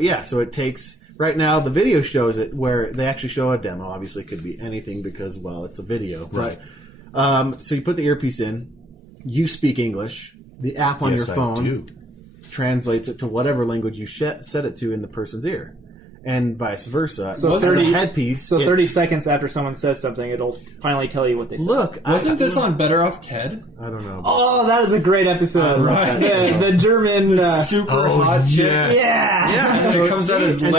yeah, so it takes. Right now, the video shows it where they actually show a demo. Obviously, it could be anything because, well, it's a video. Right. But, so you put the earpiece in. You speak English. The app on your phone translates it to whatever language you set it to in the person's ear. and vice versa. So As a 30 headpiece. So 30 seconds after someone says something, it'll finally tell you what they said. Look, Wasn't this on Better Off Ted? I don't know. Oh, that is a great episode. Right. The German... Super hot chick. yes. yeah! Yeah, And it comes out as and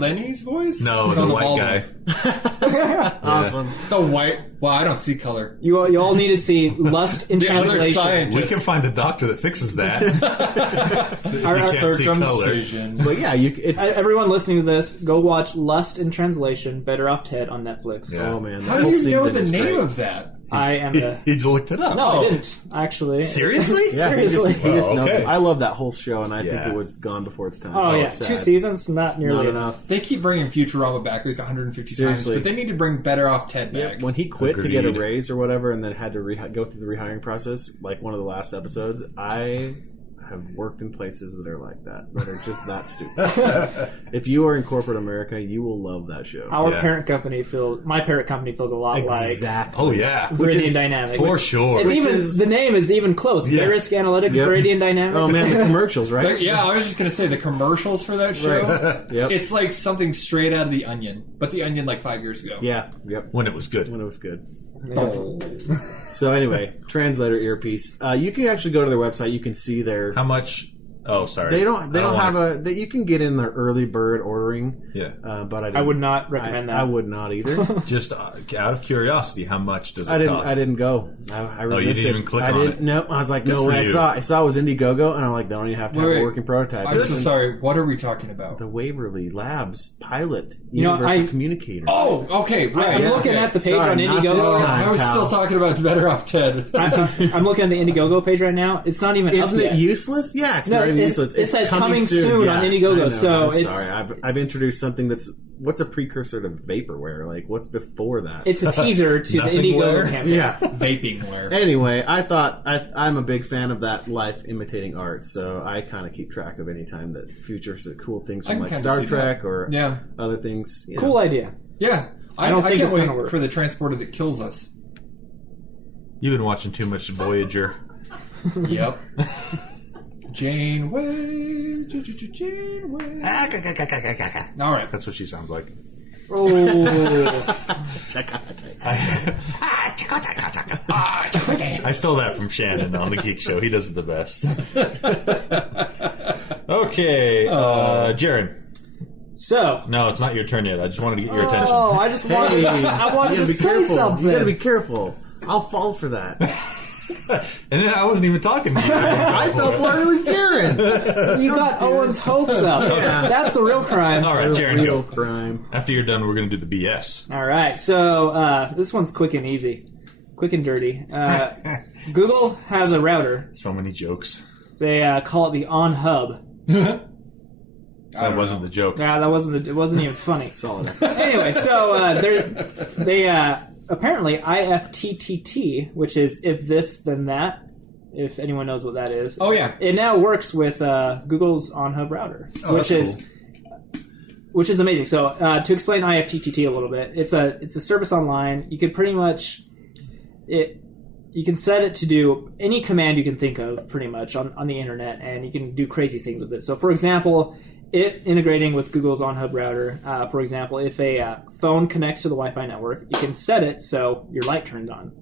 Lenny's voice? No, the white bald guy. one. Awesome. The white. Well, I don't see color. You all need to see Lust in The other Translation. scientist. We can find a doctor that fixes that. Our You can't see color. circumcision. But yeah, it's. Everyone listening to this, go watch Lust in Translation, Better Off Ted on Netflix. Yeah. Oh man, How that do whole you know season the is name great. of that? I am the... He looked it up. No, I didn't, actually. Seriously? Yeah, Seriously. he just Oh, knows okay. it. I love that whole show, and I think Yeah. it was gone before its time. Oh, yeah. sad. 2 seasons, not nearly Not enough. enough. They keep bringing Futurama back like 150 Seriously. times, but they need to bring Better Off Ted back. Yeah, when he quit to get a Agreed. raise or whatever, and then had to go through the rehiring process, like one of the last episodes, I have worked in places that are like that are just that stupid. If you are in corporate America, you will love that show. My Yeah. parent company feels a lot Exactly. Oh, yeah. like Gradient Dynamics. For sure. It's even is- the name is even close. Yeah. Verisk Analytics, Yep. Gradient Dynamics. Oh man, the commercials, right? Yeah, I was just going to say the commercials for that show. Right. Yep. It's like something straight out of The Onion, but The Onion like 5 years ago. Yeah. Yep. When it was good. When it was good. Oh. So anyway, translator earpiece. You can actually go to their website. You can see their. How much? Oh, sorry. They don't have wanna- that you can get in their early bird ordering. Yeah. But I would not recommend that. I would not either. Just out of curiosity, how much does it I cost? didn't go. I resisted. you didn't even click I on didn't, it? No, I was like, Good no. for When I you. saw it was Indiegogo, and I'm like, they don't even have to have Wait. a working prototype. I'm This so is sorry. What are we talking about? The Waverly Labs pilot You know, Universal I- Communicator. Oh, okay, right. I'm Yeah. looking at the page Sorry, on not this Indiegogo. time. I was pal. still talking about Better Off Ted. I'm looking at the Indiegogo page right now. It's not even Isn't up it yet. useless? Yeah, it's No, not even it's- useless. it It's says coming soon on Yeah, Indiegogo, I know, so I'm it's- sorry. I've introduced something what's a precursor to vaporware? Like, what's before that? It's a teaser to the Nothing Indiegogo where? campaign. yeah. Vapingware. Anyway, I thought I'm a big fan of that life imitating art, so I kind of keep track of any time that features the cool things I from can like kinda Star see Trek that. or Yeah. other things. you Cool know. idea. Yeah. I don't think can't it's wait gonna work. for the transporter that kills us. You've been watching too much Voyager. Yep. Janeway. Janeway. All right. That's what she sounds like. Oh, Check out the tape. I stole that from Shannon on the Geek Show. He does it the best. Okay, Jarron. so. No, it's not your turn yet. I just wanted to get your attention. Oh, I just wanted. I wanted You to gotta be say careful. something. You gotta be careful. I'll fall for that. And then I wasn't even talking to you. I fell for it. It was Jarron. You got Owen's hopes up. Yeah. That's the real crime. All right, Jarron, Real go. crime. After you're done, we're going to do the BS. All right, so this one's quick and easy, quick and dirty. Google has a router. So many jokes. They call it the OnHub. That wasn't the joke. Yeah, that wasn't. It wasn't even funny. Solid. Anyway, so they apparently IFTTT, which is if this then that. If anyone knows what that is. Oh, yeah. It now works with Google's OnHub router, Oh, which that's is. Which is amazing. So to explain IFTTT a little bit, it's a service online. You could pretty much you can set it to do any command you can think of pretty much on the internet, and you can do crazy things with it. So for example, it integrating with Google's OnHub router. For example, if a phone connects to the Wi-Fi network, you can set it so your light turns on.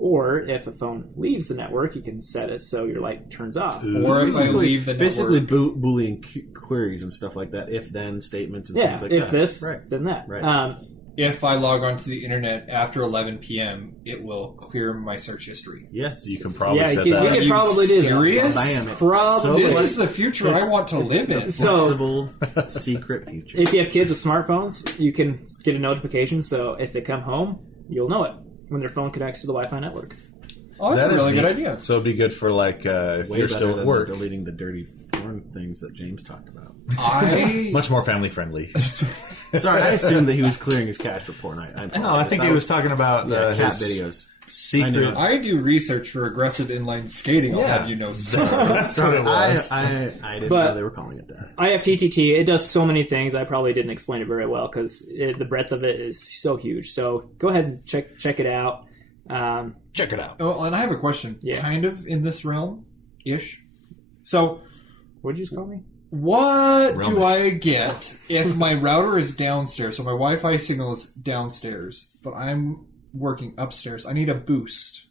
Or if a phone leaves the network, you can set it so your light turns off. Or if I leave the network. Basically, Boolean queries and stuff like that. If then statements and Yeah, things like if that. this, Right. then that. Right. If I log onto the internet after 11 p.m., it will clear my search history. Yes. You can probably Yeah, set you that could up. Are you probably do that. serious? Bam. It's Probably. This so is the future I want to live in. So- flexible, secret future. If you have kids with smartphones, you can get a notification, so if they come home, you'll know it when their phone connects to the Wi-Fi network. Oh, that's That a is really good neat. idea. So it'd be good for like if Way you're better still than at work. deleting the dirty porn things that James talked about. I Much more family friendly. Sorry, I assumed that he was clearing his cache for porn. No, I think he was talking about cat his videos. secret. I do research for aggressive inline skating. I'll Yeah. have you know, sir. That's what it was. I didn't But- know they were calling it that. IFTTT, it does so many things. I probably didn't explain it very well because the breadth of it is so huge. So go ahead and check it out. Check it out. Oh, and I have a question. Yeah. Kind of in this realm, ish. So What did you just call me? What do Realmish. I get if my router is downstairs? So my Wi-Fi signal is downstairs, but I'm working upstairs. I need a boost.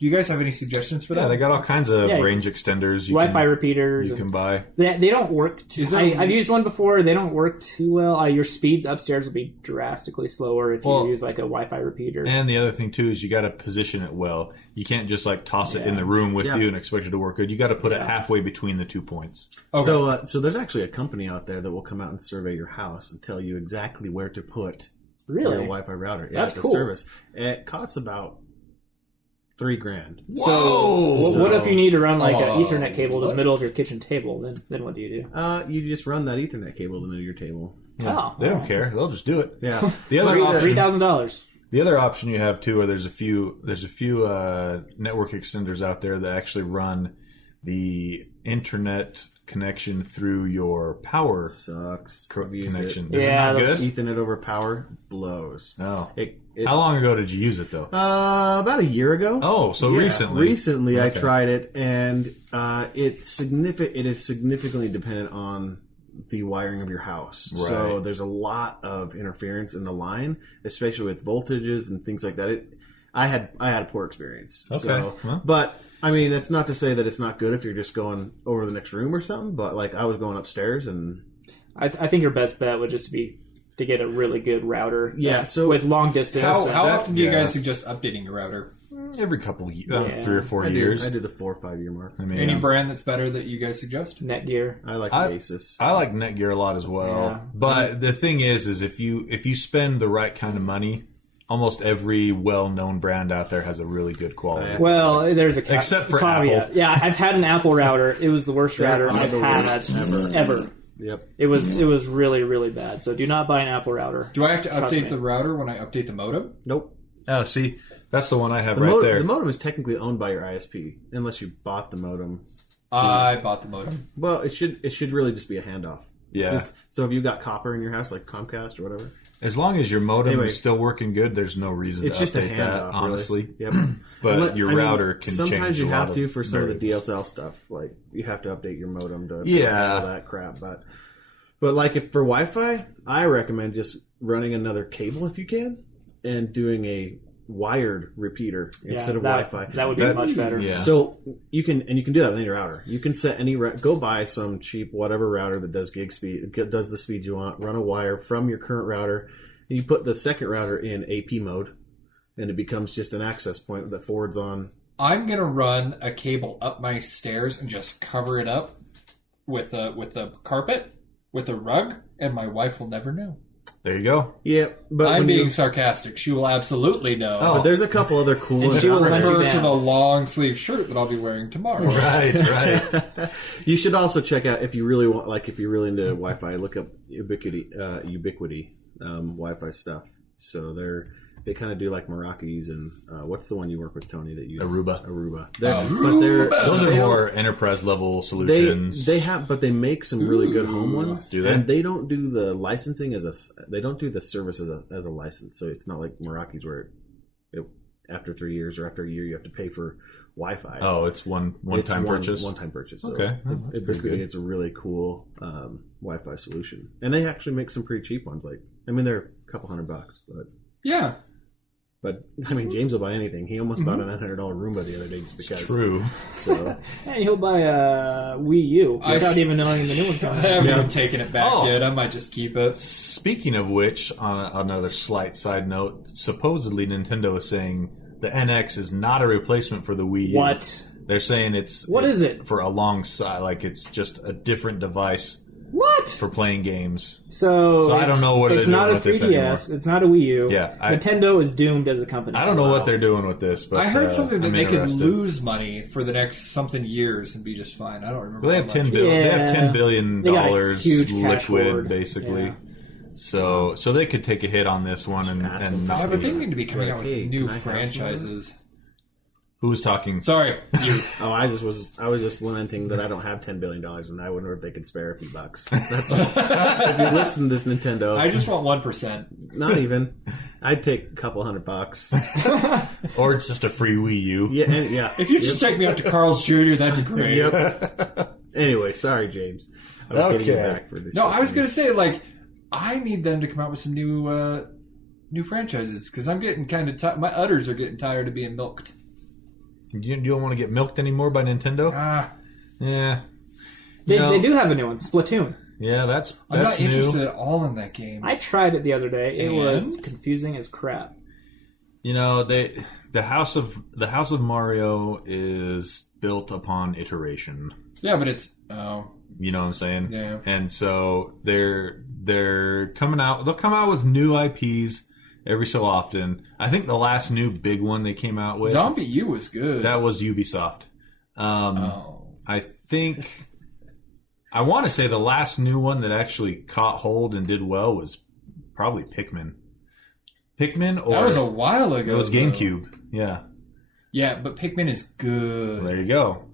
Do you guys have any suggestions for that? Yeah, they got all kinds of Yeah. range extenders. Wi-Fi repeaters. You can buy. They don't work too... I've used one before. They don't work too well. Your speeds upstairs will be drastically slower if you use like a Wi-Fi repeater. And the other thing, too, is you got to position it well. You can't just like toss it in the room with you and expect it to work good. You got to put it halfway between the 2 points. Okay. So there's actually a company out there that will come out and survey your house and tell you exactly where to put your Wi-Fi router. Yeah, That's it's a cool. service. It costs about $3,000. So what if you need to run like an Ethernet cable to the middle of your kitchen table? Then what do you do? You just run that Ethernet cable to the middle of your table. Yeah, Oh, they don't alright. care. They'll just do it. Yeah. The other option, $3,000. the other option you have too, are there's a few network extenders out there that actually run the internet connection through your power Sucks. connection. It. Is it not good? Ethernet over power blows. No. It, How long ago did you use it though? About a year ago. Oh, so Yeah, recently. Recently, I Okay. tried it, and it is significantly dependent on the wiring of your house. Right. So there's a lot of interference in the line, especially with voltages and things like that. I had a poor experience. Okay. So, Well. but I mean, that's not to say that it's not good if you're just going over the next room or something. But like, I was going upstairs and. I think your best bet would just be to get a really good router. Yeah, so with long distance. How often do you yeah. guys suggest updating your router? Every couple of Yeah. 3 or 4 I years. do the 4 or 5 year mark. I mean, Any brand that's better that you guys suggest? Netgear. I like I- the Asus. I like Netgear a lot as well. Yeah. But the thing is if you spend the right kind of money, almost every well-known brand out there has a really good quality. Well, there's a Except for caveat. Apple. Yeah, I've had an Apple router. It was the worst They're router one of I've the had worst ever. Yep. It was really, really bad. So do not buy an Apple router. Do I have to Trust update me. the router when I update the modem? Nope. Oh, see, that's the one I have The, right there. the modem is technically owned by your ISP, unless you bought the modem. I bought the modem. Well, it should really just be a handoff. It's Yeah. just- so if you've got copper in your house, like Comcast or whatever, As long as your modem Anyway, is still working good, there's no reason it's to just a update handoff. that, honestly. Really. Yep. But your router can change sometimes you a lot have to of for some of the variables. DSL stuff. Like you have to update your modem to Yeah. all that crap. But like if for Wi-Fi, I recommend just running another cable if you can, and doing a wired repeater instead of Wi-Fi. That would be much better. Yeah. So you can do that with your router. You can set any go buy some cheap whatever router that does gig speed, does the speed you want. Run a wire from your current router, and you put the second router in AP mode, and it becomes just an access point that forwards on. I'm gonna run a cable up my stairs and just cover it up with a carpet, with a rug, and my wife will never know. There you go. Yeah, but I'm when being you, sarcastic. She will absolutely know. but there's a couple other cool And ones. she will out there. let you Refer to down. the long sleeve shirt that I'll be wearing tomorrow. Right, right. You should also check out if you really want, like if you're really into Wi-Fi, look up Ubiquity Wi-Fi stuff. So they kind of do like Meraki's and what's the one you work with, Tony? That you Aruba. Those Those are more enterprise level solutions. They have, but they make some really good home ones. Do they? And they don't do the licensing they don't do the service as a license. So it's not like Meraki's where after 3 years or after a year you have to pay for Wi-Fi. Oh, it's one-time purchase? One-time purchase. So Okay. Oh, that's pretty good. It's a really cool Wi-Fi solution. And they actually make some pretty cheap ones. They're a couple $100, Yeah. but I mean, James will buy anything. He almost bought a $900 Roomba the other day just because. True. So And he'll buy a Wii U without even knowing the new one's I coming. haven't even taken it back Oh. yet. I might just keep it. Speaking of which, on another slight side note, supposedly Nintendo is saying the NX is not a replacement for the Wii U. What? They're saying it's What is it? for alongside, like it's just a different device What? for playing games. So I don't know what it's they're not doing a with this 3DS. It's not a Wii U. Yeah, Nintendo is doomed as a company. I don't know what they're doing with this, but I heard something that I'm they could interested. lose money for the next something years and be just fine. I don't remember. Well, they how have 10 much. billion. They Yeah. have $10 billion They got a huge cash liquid, hoard. basically. Yeah. So they could take a hit on this one and Ask them not. Yeah, but lose they it. need to be coming out with Hey, new can I have some franchises. Who was talking? Sorry, you. Oh, I was just lamenting that I don't have $10 billion, and I wonder if they could spare a few bucks. That's all. If you listen to this, Nintendo, I just want 1%. not even. I'd take a couple $100. Or just a free Wii U. Yeah. If you just take me out to Carl's Jr., that'd be great. Yep. Anyway, sorry, James. I was getting you Okay. back for this. No, I was going to say, I need them to come out with some new franchises because I'm getting kind of my udders are getting tired of being milked. You don't want to get milked anymore by Nintendo? Yeah. They do have a new one, Splatoon. Yeah, that's I'm not new. interested at all in that game. I tried it the other day. It was And? confusing as crap. You know, the House of Mario is built upon iteration. Yeah, but it's You know what I'm saying? Yeah. And so they're coming out. They'll come out with new IPs every so often. I think the last new big one they came out with, Zombie U was good. that was Ubisoft. I think I want to say the last new one that actually caught hold and did well was probably Pikmin. Pikmin, or that was a while ago. it was GameCube. Yeah. Yeah, but Pikmin is good. There you go.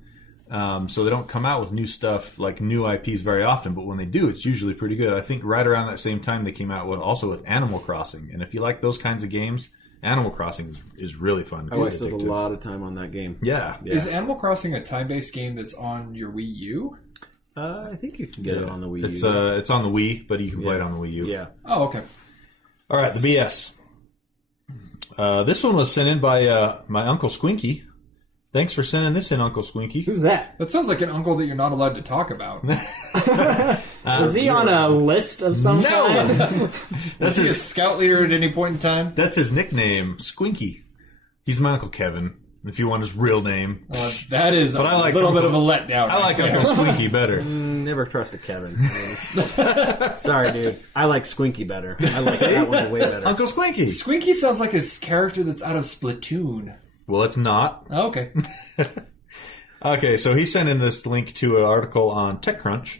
So they don't come out with new stuff, like new IPs, very often, but when they do, it's usually pretty good. I think right around that same time they came out with Animal Crossing, and if you like those kinds of games, Animal Crossing is really fun. I wasted a lot of time on that game. Yeah. Is Animal Crossing a time-based game that's on your Wii U? I think you can get it on the Wii U. It's on the Wii, but you can play it on the Wii U. Yeah. Oh, okay. All right, the BS. This one was sent in by my Uncle Squinky. Thanks for sending this in, Uncle Squinky. Who's that? That sounds like an uncle that you're not allowed to talk about. Is he on a list of some kind? Is he a scout leader at any point in time? That's his nickname, Squinky. He's my Uncle Kevin, if you want his real name. That is But a I like little bit Uncle- of a letdown. I like Uncle Squinky better. Never trust a Kevin. Sorry, dude. I like Squinky better. I like that one way better. Uncle Squinky. Squinky sounds like his character that's out of Splatoon. Well, it's not. Oh, okay. Okay, so he sent in this link to an article on TechCrunch.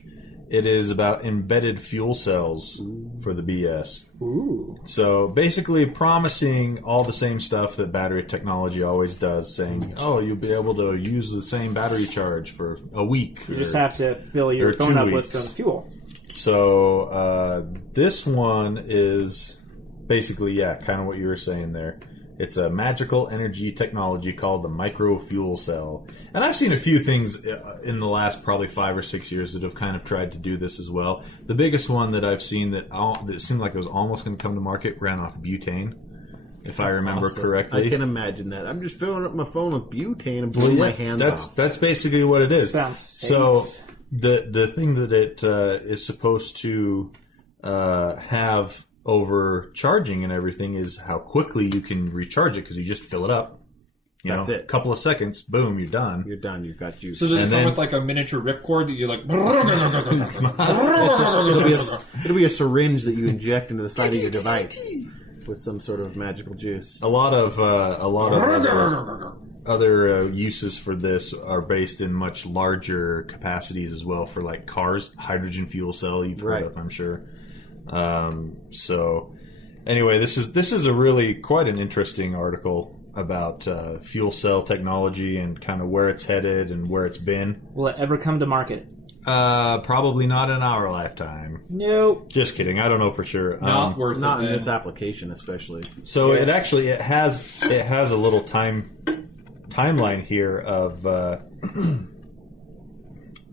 It is about embedded fuel cells for the BS. Ooh. So basically promising all the same stuff that battery technology always does, saying, oh, you'll be able to use the same battery charge for a week. You just have to fill your or phone 2 up with weeks. some fuel. So this one is basically, kind of what you were saying there. It's a magical energy technology called the micro fuel cell. And I've seen a few things in the last probably 5 or 6 years that have kind of tried to do this as well. The biggest one that I've seen that seemed like it was almost going to come to market ran off butane, if I remember Awesome. correctly. I can imagine that. I'm just filling up my phone with butane and blowing my hands off. That's basically what it is. Sounds safe. So the thing that it is supposed to have over charging and everything is how quickly you can recharge it, because you just fill it up. That's it. A couple of seconds, boom, you're done. You're done. You've got juice. So does it And come then- with like a miniature ripcord that you like? It'll be a syringe that you inject into the side of your device with some sort of magical juice. A lot of other uses for this are based in much larger capacities as well, for like cars, hydrogen fuel cell you've heard Right. of, I'm sure. So anyway, this is a really quite an interesting article about fuel cell technology and kind of where it's headed and where it's been. Will it ever come to market? Probably not in our lifetime. Nope. Just kidding. I don't know for sure. Not worth Not it. in Then. this application, especially. So it has a little timeline here of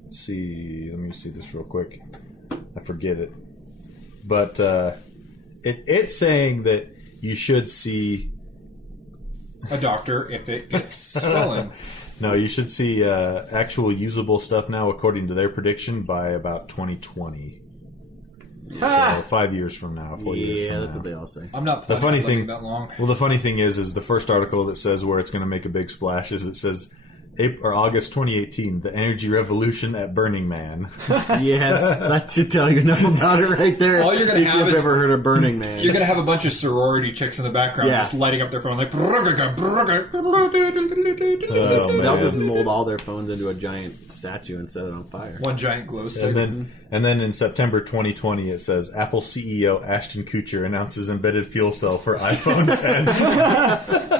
let's see. Let me see this real quick. I forget it, but it's saying that you should see. A doctor if it gets swollen. No, you should see actual usable stuff now, according to their prediction, by about 2020. So 5 years from now, 4 years Yeah, from that's now. what they all say. I'm not. The funny living thing that long. Well, the funny thing is the first article that says where it's going to make a big splash is it says August 2018, the energy revolution at Burning Man. Yes, that should tell you enough about it right there. All you're gonna if have you've is- ever heard of Burning Man. You're gonna have a bunch of sorority chicks in the background Yeah. just lighting up their phone like. They'll just man. mold all their phones into a giant statue and set it on fire. One giant glow stick. And then in September 2020, it says Apple CEO Ashton Kutcher announces embedded fuel cell for iPhone 10.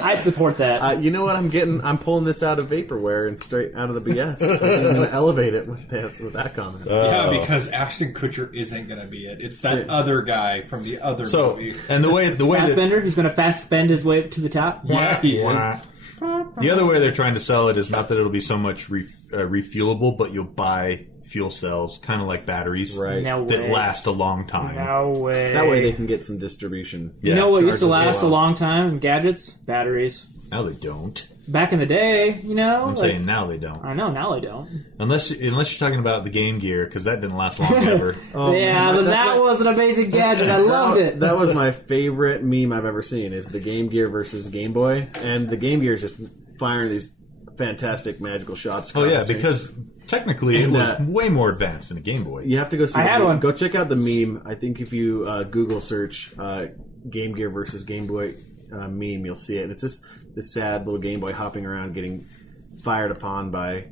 I'd support that. You know what I'm getting? I'm pulling this out of vaporware and straight out of the BS. I think I'm going to elevate it with that comment. Yeah, because Ashton Kutcher isn't gonna be it. It's that other guy from the other So, movie. and the way that Fassbender, he's going to fast bend his way to the top. Yeah, he is. The other way they're trying to sell it is not that it'll be so much refuelable, but you'll buy fuel cells, kind of like batteries, Right. No that way. last a long time. No way. That way they can get some distribution. You know what used to charges last go a up. long time in gadgets? Batteries. Now they don't. Back in the day, you know? I'm saying now they don't. I know, now they don't. Unless you're talking about the Game Gear, because that didn't last long ever. Oh, yeah, but that was an amazing gadget. I loved it. That was my favorite meme I've ever seen, is the Game Gear versus Game Boy. And the Game Gear is just firing these fantastic magical shots. Oh across yeah, the screen. because technically it And, was way more advanced than a Game Boy. You have to go see I the had meme. one. Go check out the meme. I think if you Google search Game Gear versus Game Boy meme, you'll see it. And it's just this sad little Game Boy hopping around getting fired upon by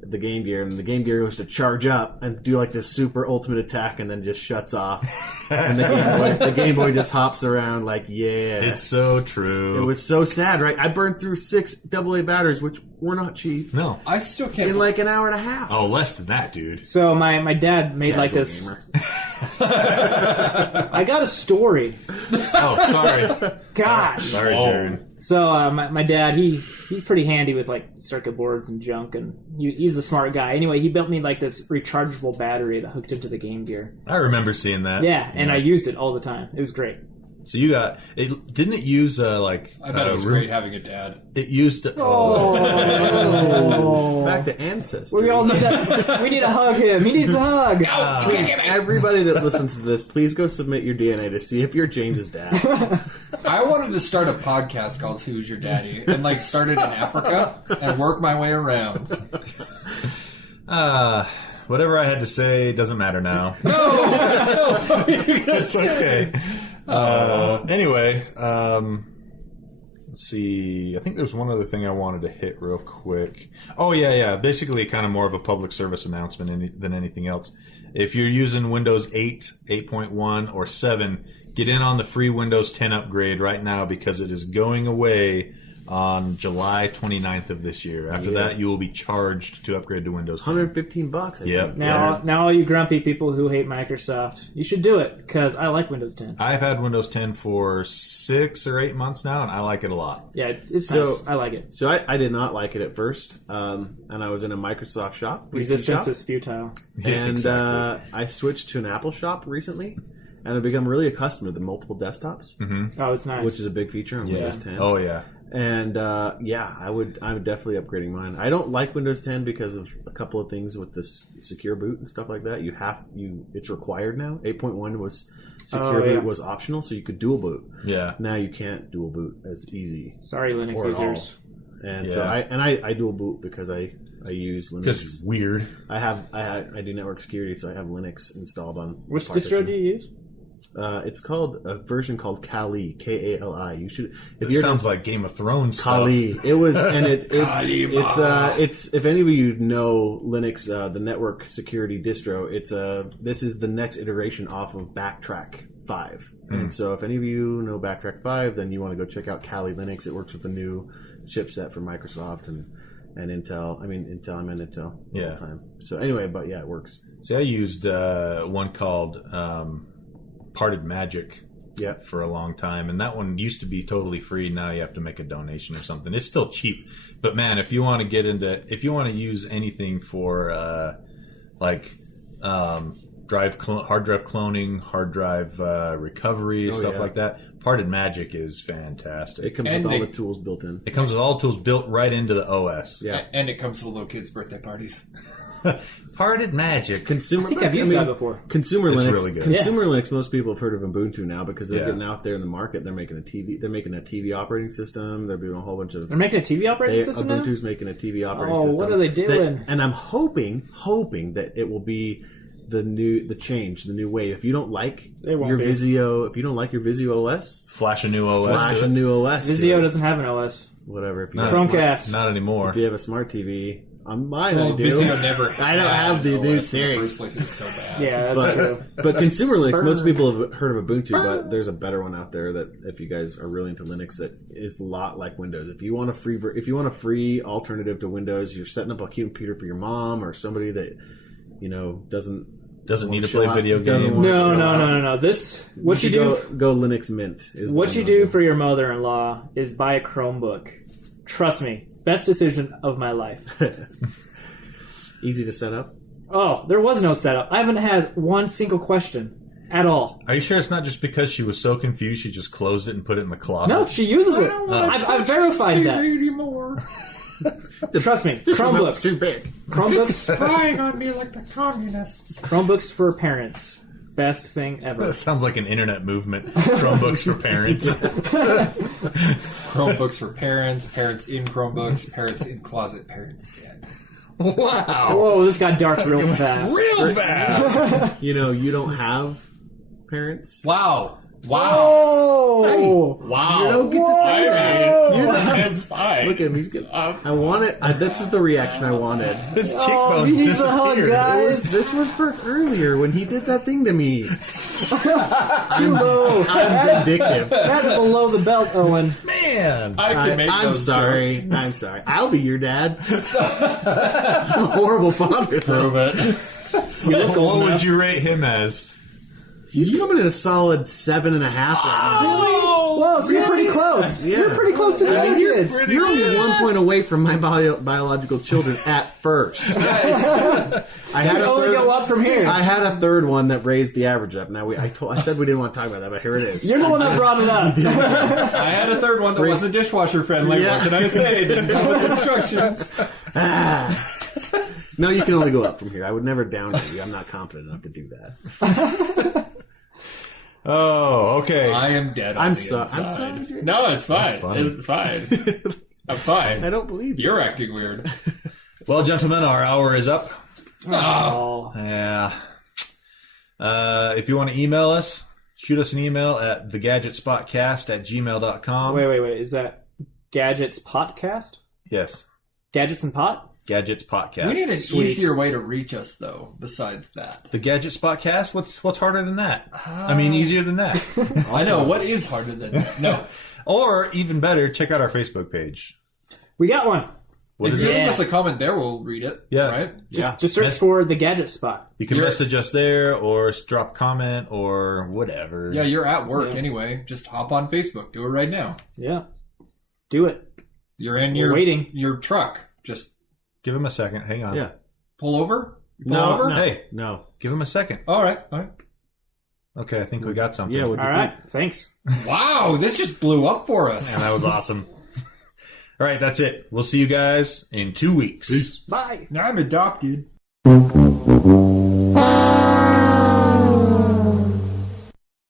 the Game Gear, and the Game Gear goes to charge up and do like this super ultimate attack and then just shuts off. And the Game Boy just hops around like, yeah. It's so true. It was so sad, right? I burned through 6 AA batteries, which were not cheap, no. I still can't. in like an hour and a half. Oh, less than that, dude. So my dad made like Casual this. gamer. I got a story. Oh, sorry. Gosh. Sorry, Jarron. So my dad, he's pretty handy with like circuit boards and junk, and he's a smart guy. Anyway, he built me like this rechargeable battery that hooked into the Game Gear. I remember seeing that. Yeah, and I used it all the time. It was great. So you got it? Didn't it use like? I bet it was great having a dad. It used. Oh. Back to Ancestry. We all need we need to hug him. He needs a hug. Please, everybody that listens to this, please go submit your DNA to see if you're James's dad. I wanted to start a podcast called "Who's Your Daddy" and like start it in Africa and work my way around. Whatever I had to say doesn't matter now. No, it's okay. Anyway, let's see. I think there's one other thing I wanted to hit real quick. Oh, yeah. Basically, kind of more of a public service announcement than anything else. If you're using Windows 8, 8.1, or 7, get in on the free Windows 10 upgrade right now because it is going away on July 29th of this year. After that, you will be charged to upgrade to Windows 10. $115, I Yep. think. Now all you grumpy people who hate Microsoft, you should do it because I like Windows 10. I've had Windows 10 for 6 or 8 months now, and I like it a lot. Yeah, it's So- nice. I like it. So I did not like it at first, and I was in a Microsoft shop, PC Resistance shop, is futile. and exactly. I switched to an Apple shop recently, and I've become really accustomed to the multiple desktops, Oh, it's nice. which is a big feature on Windows 10. Oh, yeah. And I'm definitely upgrading mine. I don't like Windows 10 because of a couple of things with this secure boot and stuff like that. It's required now. 8.1 was secure boot was optional, so you could dual boot. Yeah. Now you can't dual boot as easy. Sorry, Linux Or at all. users. And Yeah. so I dual boot because I use Linux. Because it's weird. I do network security, so I have Linux installed on. Which partition. distro do you use? It's called a version called Kali, Kali. You should. If It you're sounds like Game of Thrones stuff. Kali. It was, and it's if any of you know Linux, the network security distro, this is the next iteration off of Backtrack 5. And so if any of you know Backtrack 5, then you want to go check out Kali Linux. It works with the new chipset from Microsoft and Intel. I'm in Intel all Yeah. the time. So anyway, but yeah, it works. See, I used one called Parted Magic Yeah. for a long time, and that one used to be totally free. Now you have to make a donation or something. It's still cheap, but man, if you want to use anything for hard drive cloning, hard drive recovery, stuff yeah. like that, Parted Magic is fantastic. It comes And with all they- the tools built in. It comes with all tools built right into the OS. Yeah. And it comes to the little kids' birthday parties. Parted Magic. Consumer, I think I've used that before. Consumer It's Linux, really good. Consumer Linux. Most people have heard of Ubuntu now because they're Yeah. getting out there in the market. They're making a TV. They're making a TV operating system. They're doing a whole bunch of. They're making a TV operating system now? Ubuntu's making a TV operating Oh, system. what are they doing? And I'm hoping that it will be the new way. If you don't like They won't your be. Vizio, if you don't like your Vizio OS, Flash a new OS. flash to a it. new OS. to Vizio it. doesn't have an OS. Whatever. If you, Not, have a smart, Chromecast. not anymore. if you have a smart TV, on mine Well, I do. Vizio never. I don't had have the an new OS in the series. first place. It was so bad. Yeah, that's true. But consumer Linux, most people have heard of Ubuntu, but there's a better one out there that if you guys are really into Linux, that is a lot like Windows. If you want a free alternative to Windows, you're setting up a computer for your mom or somebody that doesn't need to chill play out, video doesn't games. wanna No, chill no, out, no, no, no. This what you do. go Linux Mint is What the you one do I'll for your mother-in-law is buy a Chromebook. Trust me, best decision of my life. easy to set up. Oh, there was no setup. I haven't had one single question at all. Are you sure it's not just because she was so confused she just closed it and put it in the closet? No, she uses it. I've verified that. Anymore. Trust me. Chromebooks. Too big. Chromebooks. Spying on me like the communists. Chromebooks for parents. Best thing ever. That sounds like an internet movement. Chromebooks for parents. Chromebooks for parents, parents in Chromebooks, parents in closet, parents dead. Wow. Whoa, this got dark real fast. Real fast. You know, you don't have parents. Wow. Oh! Wow. You don't get to say that. You don't. It's fine. Look at him. He's good. I want it. This is the reaction I wanted. His cheekbones he needs a hug, disappeared. guys. This was for earlier when he did that thing to me. Too low. I'm vindictive. That's below the belt, Owen. Man. I can make I'm those sorry. jokes. I'm sorry. I'll be your dad. I'm a horrible father. Prove it. You look What old would enough. you rate him as? He's coming in a solid 7.5 right now. Whoa, so you're pretty close. Yeah. You're pretty close to the I mean, kids. you're only 1 point away from my biological children at first. I had You only go up from here. I had a third one that raised the average up. Now I said we didn't want to talk about that, but here it is. You're the one that brought it up. I had a third one that wasn't dishwasher friendly. Yeah. What can I say? Didn't come with instructions. No, you can only go up from here. I would never downgrade you. I'm not confident enough to do that. Oh, okay. I am dead on I'm the sorry. inside. I'm sorry. No, it's fine. funny. It's fine. I'm fine. I don't believe you. You're acting weird. Well, gentlemen, our hour is up. Oh. Yeah. If you want to email us, shoot us an email at thegadgetspotcast@gmail.com. Wait. Is that Gadget's podcast? Yes. Gadgets and Pot? Gadgets Podcast. We need an Sweet. easier way to reach us, though, besides that. The Gadget Spotcast? What's harder than that? I mean, easier than that. I know. What is harder than that? No. Or, even better, check out our Facebook page. We got one. What If is you it? leave us a comment there, we'll read it. Yeah. Right? Just search for the Gadget Spot. You can You're- message us there or drop a comment or whatever. Yeah, you're at work Yeah. anyway. Just hop on Facebook. Do it right now. Yeah. Do it. You're in We're waiting. your truck. Just Give him a second. Hang on. Yeah. pull over. Pull No, over. no, Hey. no. Give him a second. All right. All right. Okay, I think we got something. Yeah, All what'd you right. Thanks. Wow, this just blew up for us. Man, that was awesome. All right, that's it. We'll see you guys in 2 weeks. Bye. Now I'm adopted. think?